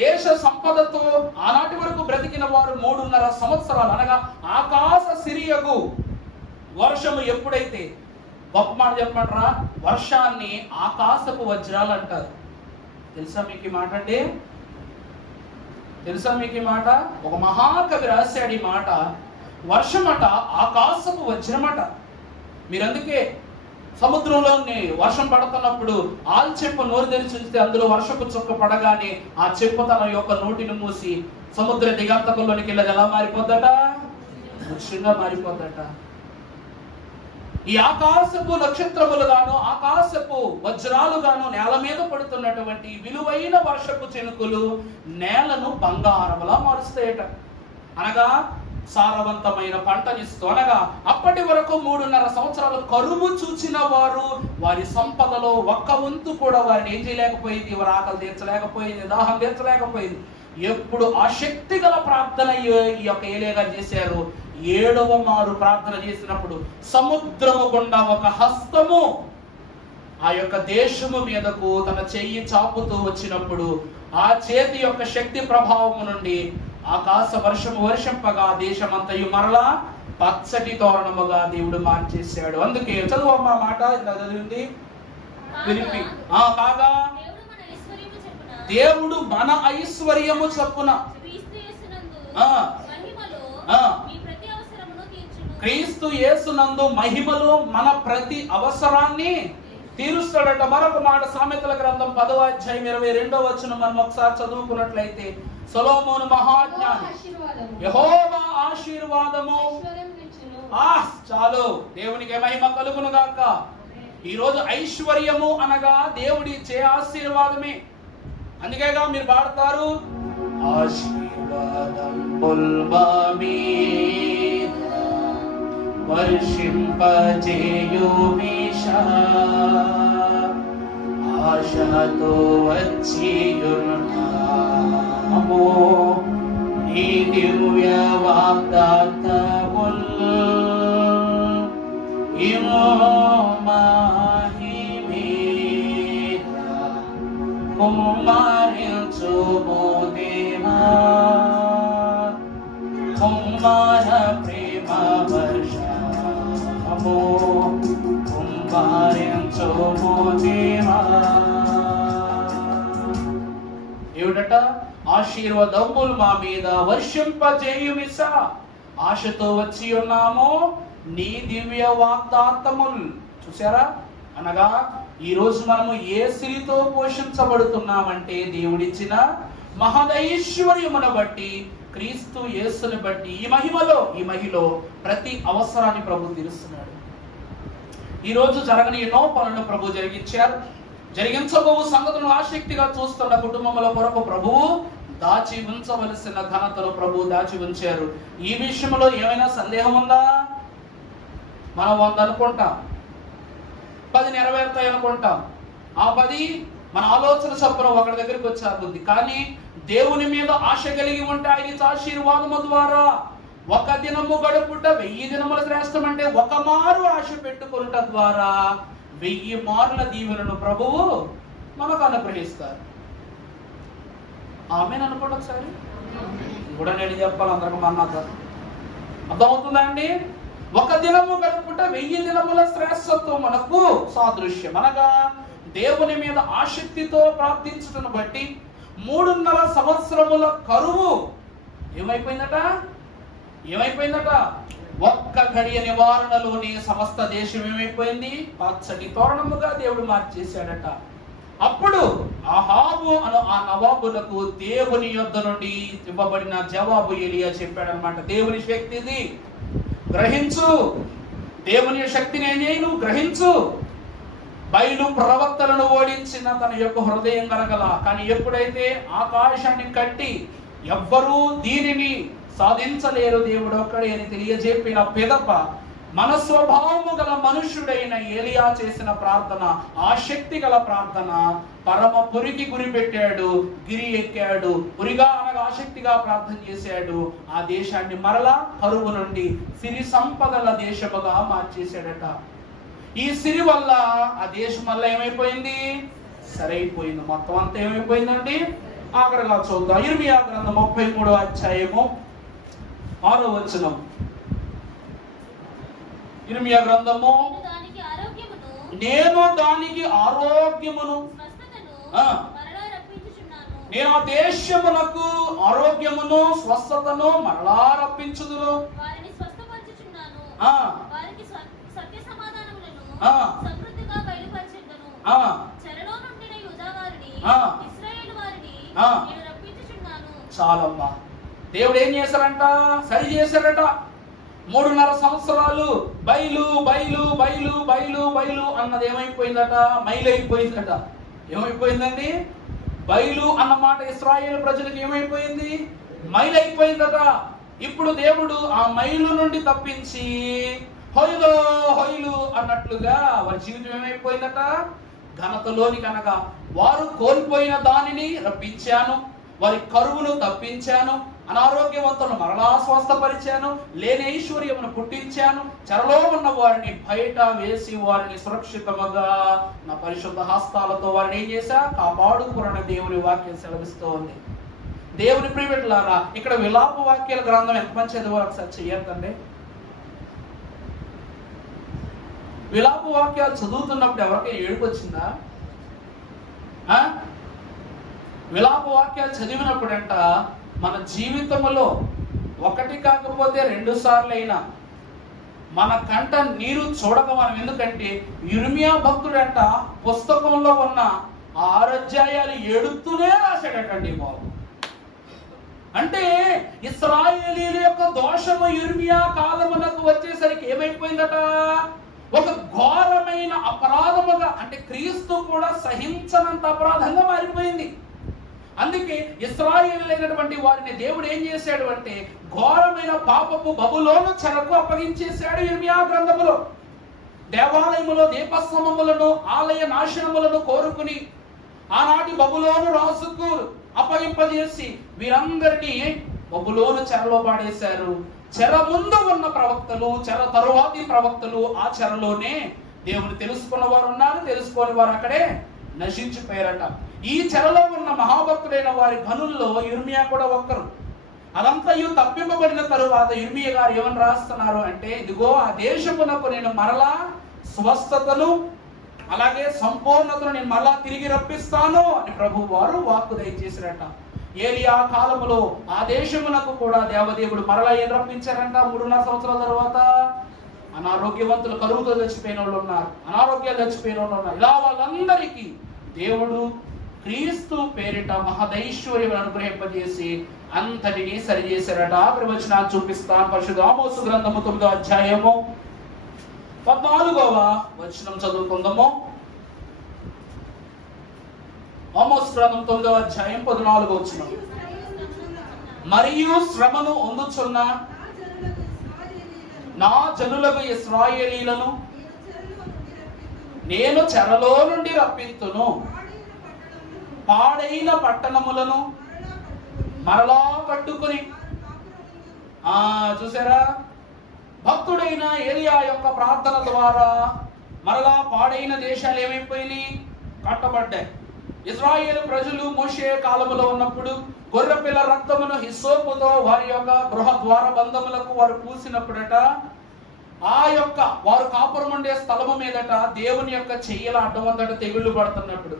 దేశ సంపదతో ఆనాటి వరకు బ్రతికిన వారు 3.5 సంవత్సరాలు అనగా ఆకాశ సిరియగు వర్షము ఎప్పుడైతే, గొప్ప మాట చెప్పమంటారా, వర్షాన్ని ఆకాశపు వజ్రాలు అంటారు. తెలుసా మీకు ఈ మాట అండి? తెలుసా మీకు ఈ మాట? ఒక మహాకవి రాశాడు ఈ మాట. వర్షమట ఆకాశపు వజ్రమట. మీరందుకే సముద్రంలో వర్షం పడుతున్నప్పుడు ఆల్చెంప నోరు తెరిచి చూస్తే అందులో వర్షపు చుక్క పడగానే ఆ చెంప తన యొక్క నోటిని మూసి సముద్ర దిగంతకంలోనికి వెళ్ళదు ఎలా మారిపోద్దట? వృక్షంగా మారిపోద్దట. ఈ ఆకాశపు నక్షత్రములుగాను ఆకాశపు వజ్రాలుగాను నేల మీద పడుతున్నటువంటి విలువైన వర్షపు చినుకులు నేలను బంగారములా మారుస్తాయట. అనగా సారవంతమైన పంటనిస్తూ, అనగా అప్పటి వరకు 3.5 సంవత్సరాలు కరువు చూచిన వారు వారి సంపదలో 1 వంతు కూడా వారిని ఏం చేయలేకపోయింది, వారి ఆకలి తీర్చలేకపోయింది, దాహం తీర్చలేకపోయింది. ఎప్పుడు ఆ శక్తి గల ప్రార్థన ఈ యొక్క ఏలియా గారు చేశారు, 7వ మారు ప్రార్థన చేసినప్పుడు సముద్రము గుండా ఒక హస్తము ఆ యొక్క దేశము మీదకు తన చెయ్యి చాపుతూ వచ్చినప్పుడు ఆ చేతి యొక్క శక్తి ప్రభావము నుండి ఆకాశ వర్షము వర్షంపగా దేశమంతయు మరలా పచ్చటి తోరణముగా దేవుడు మార్చేశాడు. అందుకే చదువమ్మా మాట చదివింది వినిపి. కాగా దేవుడు మన ఐశ్వర్యము చొప్పున క్రీస్తు యేసునందు మహిమలో మన ప్రతి అవసరాన్ని తీరుస్తాడట. మరొక మాట సామెతల గ్రంథం 10వ అధ్యాయం 22వ వచనం మనం ఒకసారి చదువుకున్నట్లయితే, సొలొమోను మహాజ్ఞాని యెహోవా ఆశీర్వాదము చాలు, దేవునికి మహిమ కలుగును గాక. ఈ రోజు ఐశ్వర్యము అనగా దేవుడి ఇచ్చే ఆశీర్వాదమే. అందుకేగా మీరు పాడతారు, ఆశీర్వాదం వర్షింపజేయుమీశా, ఆశతో వచ్చియున్నాము నీ దివ్య వాగ్దానముల్ ఇమో మహిమేన కుమ్మరించుము దేవా, కుమ్మర ప్రేమ వర్షము కుమ్మరించుము దేవా. ఏమిటట? ఆశీర్వాదములు మా మీద వర్షింపజేయుమిసా, ఆశతో వచ్చి ఉన్నాము నీ దివ్య వాగ్దానములు. చూసారా? అనగా ఈ రోజు మనము ఏ సిరితో పోషించబడుతున్నామంటే దేవుడిచ్చిన మహదైశ్వర్యమును బట్టి, క్రీస్తు యేసుని బట్టి ఈ మహిమలో ప్రతి అవసరాన్ని ప్రభు తీరుస్తున్నాడు. ఈ రోజు జరగని ఎన్నో పనులను ప్రభు జరిగించబోవు సంగతులను ఆసక్తిగా చూస్తున్న కుటుంబముల కొరకు ప్రభువు దాచి ఉంచవలసిన ఘనతను ప్రభు దాచి ఉంచారు. ఈ విషయంలో ఏమైనా సందేహం ఉందా? మనం 100 అనుకుంటాం, 10 నెరవేరుతాయి అనుకుంటాం, ఆ 10 మన ఆలోచన చొప్పున ఒకరి దగ్గరికి వచ్చే బుద్ధి. కానీ దేవుని మీద ఆశ కలిగి ఉంటే ఆయన ఆశీర్వాదము ద్వారా ఒక దినము గడుపుట 1000 దినముల శ్రేష్టం. అంటే ఒక మారు ఆశ పెట్టుకునుట ద్వారా 1000 మారుల దీవెనను ప్రభువు మనకు అనుగ్రహిస్తారు. ఆమె అనుకోండి ఒకసారి కూడా నేను చెప్పాలి అందరికి మన్నాక అర్థమవుతుందా అండి? ఒక దినము గడుపుట 1000 దినముల శ్రేష్టత్వం మనకు సాదృశ్యం. అనగా దేవుని మీద ఆసక్తితో ప్రార్థించటను బట్టి 3.5 సంవత్సరముల కరువు ఏమైపోయిందట? ఒక్క గడియ నివారణలోని సమస్త దేశం ఏమైపోయింది? పచ్చటి తోరణముగా దేవుడు మార్చేశాడట. అప్పుడు ఆహాబు అను ఆ నవాబులకు దేవుని యొద్ద నుండి ఇవ్వబడిన జవాబు ఎలియా చెప్పాడనమాట. దేవుని శక్తిది గ్రహించు, దేవుని శక్తిని నువ్వు గ్రహించు. బయలు ప్రవక్తలను ఓడించిన తన యొక్క హృదయం కలగల. కానీ ఎప్పుడైతే ఆకాశాన్ని కట్టి ఎవ్వరూ దీనిని సాధించలేరు, దేవుడు ఒక్కడే అని తెలియజెప్పిన పిదప మన స్వభావము గల మనుష్యుడైన ఏలియా చేసిన ప్రార్థన, ఆ శక్తి గల ప్రార్థన, పరమ పురికి గురి పెట్టాడు, గిరి ఎక్కాడు, పురిగా అనగా ఆసక్తిగా ప్రార్థన చేశాడు. ఆ దేశాన్ని మరలా కరువు నుండి సిరి సంపదల దేశముగా మార్చేశాడట. ఈ సిరి వల్ల ఆ దేశం వల్ల ఏమైపోయింది? సరైపోయింది. మొత్తం అంతా ఏమైపోయిందండి? ఆఖరిగా చూద్దాం. ఇర్మియా గ్రంథం 33వ అధ్యాయము 6వ వచనం. ఇర్మియా గ్రంథము, నేను దానికి ఆరోగ్యమును, నేను ఆ దేశమునకు ఆరోగ్యమును స్వస్థతను మరలా రప్పించుదును, చాలమ్మా. దేవుడు ఏం చేశారంట? సరి చేశారట. 3.5 సంవత్సరాలు బయలు బయలు బయలు బయలు బయలు అన్నది ఏమైపోయిందట? మైలైపోయిందట. ఏమైపోయిందండి? బయలు అన్నమాట ఇశ్రాయేలు ప్రజలకు ఏమైపోయింది? మైలైపోయిందట. ఇప్పుడు దేవుడు ఆ మైలు నుండి తప్పించి హొయిలో హొయిలు అన్నట్లుగా వారి జీవితం ఏమైపోయిందట? ఘనతలోని కనుక వారు కోల్పోయిన దానిని రప్పించాను, వారి కరువును తప్పించాను, అనారోగ్యవంతులను మరలా స్వస్థపరిచాను, లేని ఐశ్వర్యమును పుట్టించాను, చెరలో ఉన్న వారిని బయట వేసి వారిని సురక్షితముగా నా పరిశుద్ధ హస్తాలతో వారిని ఏం చేశా? కాపాడుకున్న దేవుని వాక్యం సెలవిస్తూ ఉంది. దేవుని ప్రియబిడ్డలారా, ఇక్కడ విలాప వాక్యాల గ్రంథం ఎంతమంది చదివారు ఒకసారి చెయ్యొద్దండి. విలాప వాక్యాలు చదువుతున్నప్పుడు ఎవరికైనా ఏడుపు వచ్చిందా? విలాప వాక్యాలు చదివినప్పుడంట మన జీవితంలో ఒకటి కాకపోతే 2 సార్లు అయినా మన కంట నీరు చూడక మనం. ఎందుకంటే ఇర్మియా భక్తుడంట పుస్తకంలో ఉన్న 6 అధ్యాయాలు ఏడుస్తూనే రాశాడటండి బాబు. అంటే ఇశ్రాయేలీయుల యొక్క దోషము ఇర్మియా కాలమునకు వచ్చేసరికి ఏమైపోయిందట? ఒక ఘోరమైన అపరాధముగా, అంటే క్రీస్తు కూడా సహించనంత అపరాధంగా మారిపోయింది. అందుకే ఇశ్రాయేలీయులైనటువంటి వారిని దేవుడు ఏం చేశాడు అంటే ఘోరమైన పాపపు బబులోను చెరకు అప్పగించేశాడు. ఇర్మియా గ్రంథములో దేవాలయములో దీపస్తంభములను, ఆలయ నాశనములను కోరుకుని ఆనాటి బబులోను రాజుకు అప్పగింపజేసి వీరందరినీ బబులోను చెరలో పాడేశారు. చెర ముందు ఉన్న ప్రవక్తలు, చెర తరువాతి ప్రవక్తలు ఆ చెరలోనే దేవుని తెలుసుకున్న వారు ఉన్నారు, తెలుసుకోని వారు అక్కడే నశించిపోయారట. ఈ చెరలో ఉన్న మహాభక్తుడైన వారి గనుల్లో ఇర్మియా కూడా ఒక్కరు. అదంతయు తప్పింపబడిన తరువాత ఇర్మియా గారు ఏమని రాస్తున్నారు అంటే, ఇదిగో ఆ దేశమునకు నేను మరలా స్వస్థతను అలాగే సంపూర్ణతను నేను మరలా తిరిగి రప్పిస్తాను అని ప్రభు వారు వాక్కు దయచేశారట. ఏలియా కాలములో ఆ దేశమునకు కూడా దేవదేవుడు మరలా ఏం రప్పించారంట? 3.5 సంవత్సరాల తర్వాత అనారోగ్యవంతులు, కరువుతో చచ్చిపోయిన వాళ్ళు ఉన్నారు, అనారోగ్యాలు చచ్చిపోయిన వాళ్ళు ఉన్నారు. ఇలా వాళ్ళందరికీ దేవుడు క్రీస్తు పేరిట మహదైశ్వర్యం అనుగ్రహింపజేసి అంతటినీ సరిచేశారట. ప్రవచనాలు చూపిస్తాను. పరిశుద్ధ ఆమోసు గ్రంథము 9వ అధ్యాయము 14వ వచనం చదువుకుందాము. ఆమోసు గ్రంథం 9వ అధ్యాయం 14వ వచనం. మరియు శ్రమను పొందుచున్న నా జనులకు ఇశ్రాయేలీయులను నేను చెరలో నుండి రప్పింతును, పాడైన పట్టణములను మరలా కట్టుకుని. చూసారా, భక్తుడైన ఏలియా యొక్క ప్రార్థన ద్వారా మరలా పాడైన దేశాలు ఏమైపోయినాయి? కట్టబడ్డాయి. ఇశ్రాయేలు ప్రజలు మోషే కాలములో ఉన్నప్పుడు గొర్రెపిల్ల రక్తమును హిస్సోపుతో వారి యొక్క గృహ ద్వార బంధములకు వారు పూసినప్పుడట, ఆ యొక్క వారు కాపురం ఉండే స్థలము మీదట దేవుని యొక్క చెయ్యల అడ్డమందట తెగుళ్ళు పడుతున్నప్పుడు.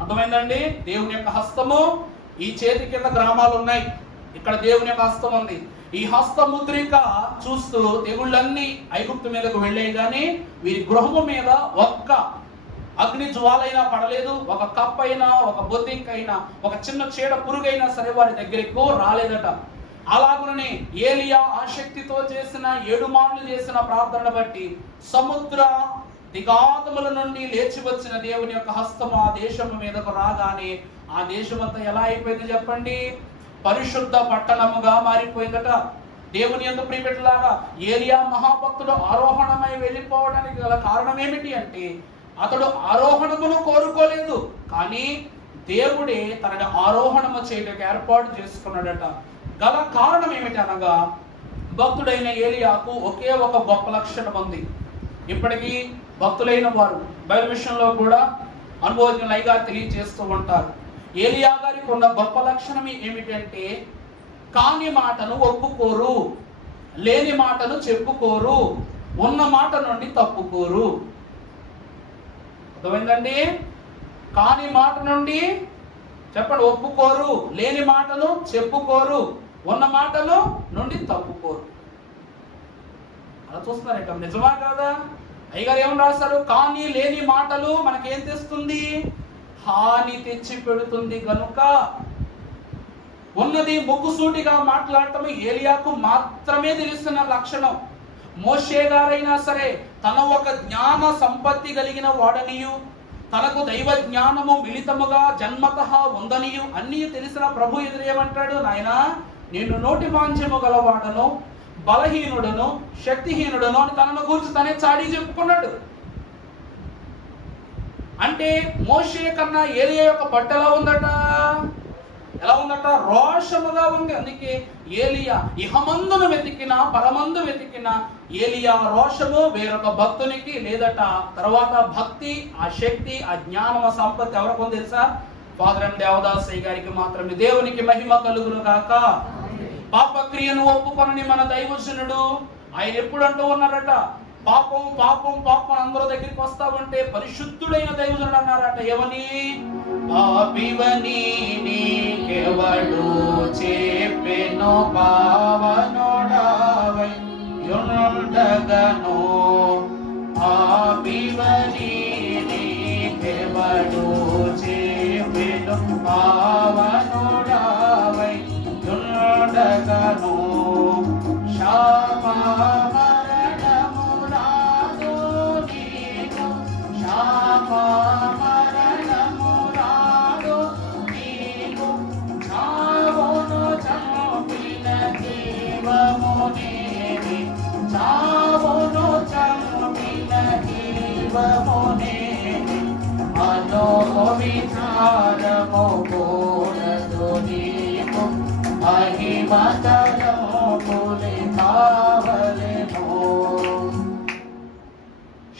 అర్థమైందండి? దేవుని యొక్క హస్తము ఈ చేతి కింద గ్రామాలు ఉన్నాయి, ఇక్కడ దేవుని యొక్క హస్తం ఉంది. ఈ హస్త ముద్రిక చూస్తూ తెగుళ్ళన్నీ ఐగుప్తు మీదకు వెళ్ళాయి, కానీ వీరి గృహము మీద ఒక్క అగ్ని జ్వాలైనా పడలేదు, ఒక కప్పైనా, ఒక బొద్దింకైనా, ఒక చిన్న చీడ పురుగైనా సరే వారి దగ్గరకు రాలేదట. అలాగునని ఏలియా ఆసక్తితో చేసిన 7 మార్లు చేసిన ప్రార్థన బట్టి సముద్ర దిగాతముల నుండి లేచి వచ్చిన దేవుని యొక్క హస్తము ఆ దేశము మీదకు రాగానే ఆ దేశమంతా ఎలా అయిపోయింది చెప్పండి? పరిశుద్ధ పట్టణముగా మారిపోయిందట. దేవుని యందు ప్రియబిడ్డలారా, ఏలియా మహాభక్తుడు ఆరోహణమై వెళ్ళిపోవడానికి గల కారణం ఏమిటి అంటే, అతడు ఆరోహణమును కోరుకోలేదు, కానీ దేవుడే తనని ఆరోహణము చేయడానికి ఏర్పాటు చేసుకున్నాడట. గల కారణం ఏమిటి అనగా, భక్తుడైన ఏలియాకు ఒకే ఒక గొప్ప లక్షణం ఉంది. ఇప్పటికీ భక్తులైన వారు బైబిల్ విషయంలో కూడా అనుభవజ్ఞులైగా తెలియజేస్తూ ఉంటారు. ఏలియా గారికి ఉన్న గొప్ప లక్షణం ఏమిటంటే, కాని మాటను ఒప్పుకోరు, లేని మాటను చెప్పుకోరు, ఉన్న మాట నుండి తప్పుకోరు. అర్థమైందండి? కాని మాట నుండి చెప్పండి ఒప్పుకోరు, లేని మాటను చెప్పుకోరు, ఉన్న మాటలు నుండి తప్పుకోరు. అలా చూస్తున్నారేట, నిజమా కాదా? అయ్యగారు ఏమని రాశారు? కానీ లేని మాటలు మనకేం తెస్తుంది? హాని తెచ్చి పెడుతుంది గనుక. ఉన్నది ముక్కుసూటిగా మాట్లాడటం ఏలియాకు మాత్రమే తెలిసిన లక్షణం. మోషే గారైనా సరే తన ఒక జ్ఞాన సంపత్తి కలిగిన వాడనియు, తనకు దైవ జ్ఞానము మిళితముగా జన్మతః ఉందనియు అన్నీ తెలిసిన ప్రభు ఎదురేమంటాడు? నాయనా, నేను నోటి మాంద్యము గలవాడను, బలహీనుడను, శక్తిహీనుడను అని తనను గురించి తనే చాడీ చెప్పుకున్నాడు. అంటే మోషే కన్నా ఏలియా యొక్క పట్టు ఎలా ఉందట? ఎలా ఉందట? రోషముగా ఉంది. అందుకే ఏలియా ఇహమందును వెతికిన పరమందు వెతికిన ఏలియా రోషము వేరొక భక్తునికి లేదట. తర్వాత భక్తి, ఆ శక్తి, ఆ జ్ఞానం, ఆ సంపత్తి ఎవరికి ఉంది తెలుసా? ఫాదర్ ఎం దేవదాసయ్య గారికి మాత్రమే. దేవునికి మహిమ కలుగును గాక. పాపక్రియను ఒప్పుకొనని మన దైవజనుడు ఆయన ఎప్పుడు అంటూ ఉన్నారట, పాపం పాపం పాపం అందరూ దగ్గరికి వస్తా ఉంటే పరిశుద్ధుడైన దైవజనుడు అన్నారట. ఏమని? పాపివని నీకెవడు చెప్పెను, పావనుడవై యుండగను. పాపివని నీకెవడు చెప్పెను, పావనుడవై యుండగను. శాప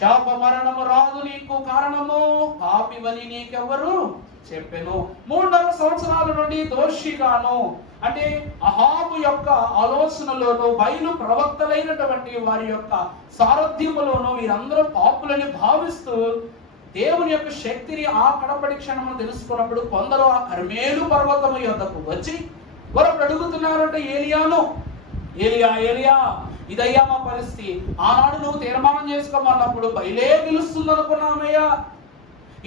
శాప మరణము రాదు నీకు, కారణము పాపివని నీకెవరు చెప్పెను. 3.5 సంవత్సరాల నుండి దోషిగాను, అంటే అహాబు యొక్క ఆలోచనలోను బయలు ప్రవక్తలైనటువంటి వారి యొక్క సారథ్యములోను వీరందరూ పాపులని భావిస్తూ దేవుని యొక్క శక్తిని ఆ కడపడి క్షణము తెలుసుకున్నప్పుడు కొందరు ఆ కర్మేలు పర్వతము యొద్దకు వచ్చి వారు అడుగుతున్నారంటే ఏలియాను, ఏలియా ఏలియా ఇదయ్యా మా పరిస్థితి. ఆనాడు నువ్వు తీర్మానం చేసుకోమన్నప్పుడు బయలే పిలుస్తుంది అనుకున్నామయ్యా.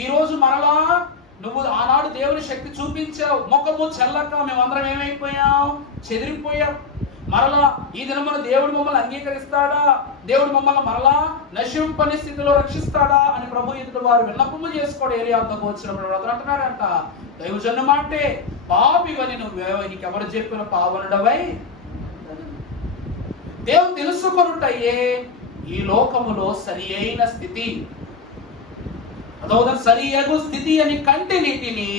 ఈరోజు మరలా నువ్వు ఆనాడు దేవుని శక్తి చూపించావు, ముఖము చెల్లక మేమందరం ఏమైపోయాం? చెదిరిపోయాం. మరలా ఈ దినమున దేవుడు మమ్మల్ని అంగీకరిస్తాడా? దేవుడు మమ్మల్ని మరలా నశింపని స్థితిలో రక్షిస్తాడా అని ప్రభు ఎదుటి వారు విన్నపము చేసుకోవడం ఏలియాతో వచ్చినప్పుడు అతను అంటున్నారంట, దైవజన్ను మాటే పాపివని నువ్వు నీకెవరు చెప్పిన పావనుడవై. దేవుడు తెలుసుకొనుటయే ఈ లోకములో సరి అయిన స్థితి. సరియగు స్థితి అని కంటి నీటిని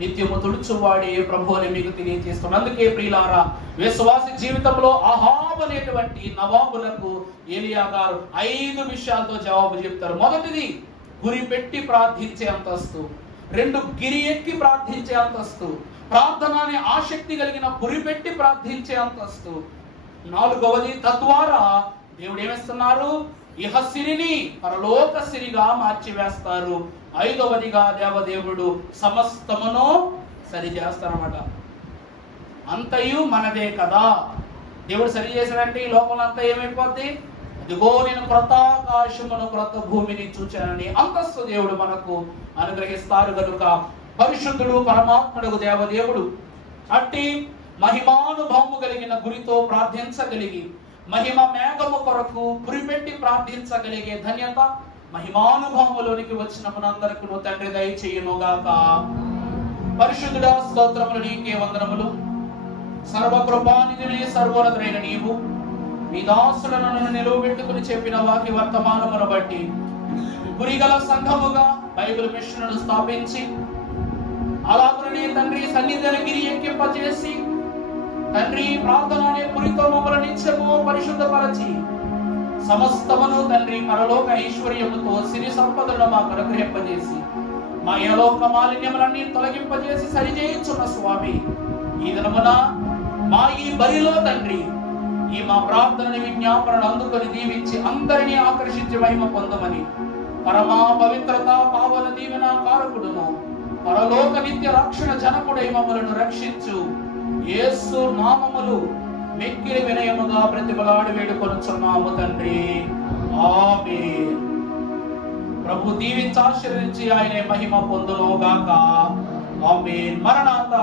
నిత్యము తుడుచువాడే ప్రభు అని మీకు తెలియజేస్తాం. అందుకే ప్రియులారా, విశ్వాస జీవితంలో అహాబ్ అనేటువంటి నవాబులకు ఏలియా గారు 5 విషయాలతో జవాబు చెప్తారు. మొదటిది, గురి పెట్టి ప్రార్థించే అంతస్తు. 2, గిరి ఎక్కి ప్రార్థించే అంతస్తు. ప్రార్థన అనే ఆసక్తి కలిగిన గురి పెట్టి ప్రార్థించే అంతస్తు. 4వది, తద్వారా దేవుడు ఏమిస్తున్నారు? ఇహ సిరిని పరలోక సిరిగా మార్చివేస్తారు. 5వదిగా దేవదేవుడు సమస్తమును సరి చేస్తారన్నమాట. అంతయు మనదే కదా. దేవుడు సరి చేశాడంటే ఈ లోకంలో అంతా ఏమైపోద్ది? అదిగో నేను క్రొత్త ఆకాశమును క్రొత్త భూమిని చూచానని అంతస్తు దేవుడు మనకు అనుగ్రహిస్తారు కనుక పరిశుద్ధుడు పరమాత్ముడు దేవదేవుడు అట్టి మహిమానుభవము కలిగిన గురితో ప్రార్థించగలిగి మహిమ మేఘము కొరకు గురిపెట్టి ప్రార్థించగలిగే ధన్యత మహిమానుభవములోనికి వచ్చిన మనందరికీ తండ్రి దయచేయునుగాక. పరిశుద్ధుడా, స్తోత్రములు నీకే వందనములు. సర్వకృపానిధిని సర్వోన్నతుడైన నీవు మీ దాసులను నిలువబెట్టుకుని చెప్పిన వాక్య వర్తమానమును బట్టి గురిగల సంఘముగా బైబిల్ మిషన్ను స్థాపించి అలాగునే తండ్రి సన్నిధిని గిరి ఎక్కింపజేసి తండ్రి ప్రార్థన అనే పురితో మమ్మల్ని నిత్యము పరిశుద్ధపరచి సమస్తమును తండ్రి పరలోక ఐశ్వర్యముతో సిరి సంపదలను మాకు అనుగ్రహింపజేసి మా యలోక మాలిన్యములన్నీ తొలగింపజేసి సరిచేయించున్న స్వామి, ఈ దినమున మా ఈ బలిలో తండ్రి ఈ మా ప్రార్థనని విజ్ఞాపనను అందుకొని దీవించి అందరినీ ఆకర్షించి మహిమ పొందమని పరమా పవిత్రత పావన దీవెన కారకుడును పరలోక నిత్య రక్షణ జనకుడై మమ్మలను రక్షించు యేసు నామములు మిక్కిలి వినయముగా ప్రతిబలాడి వేడుకొనుచున్నాము తండ్రి. ఆమేన్. ప్రభు దీవించి ఆశీర్వదించి ఆయన మహిమ పొందును గాక. ఆమేన్. మరణాత.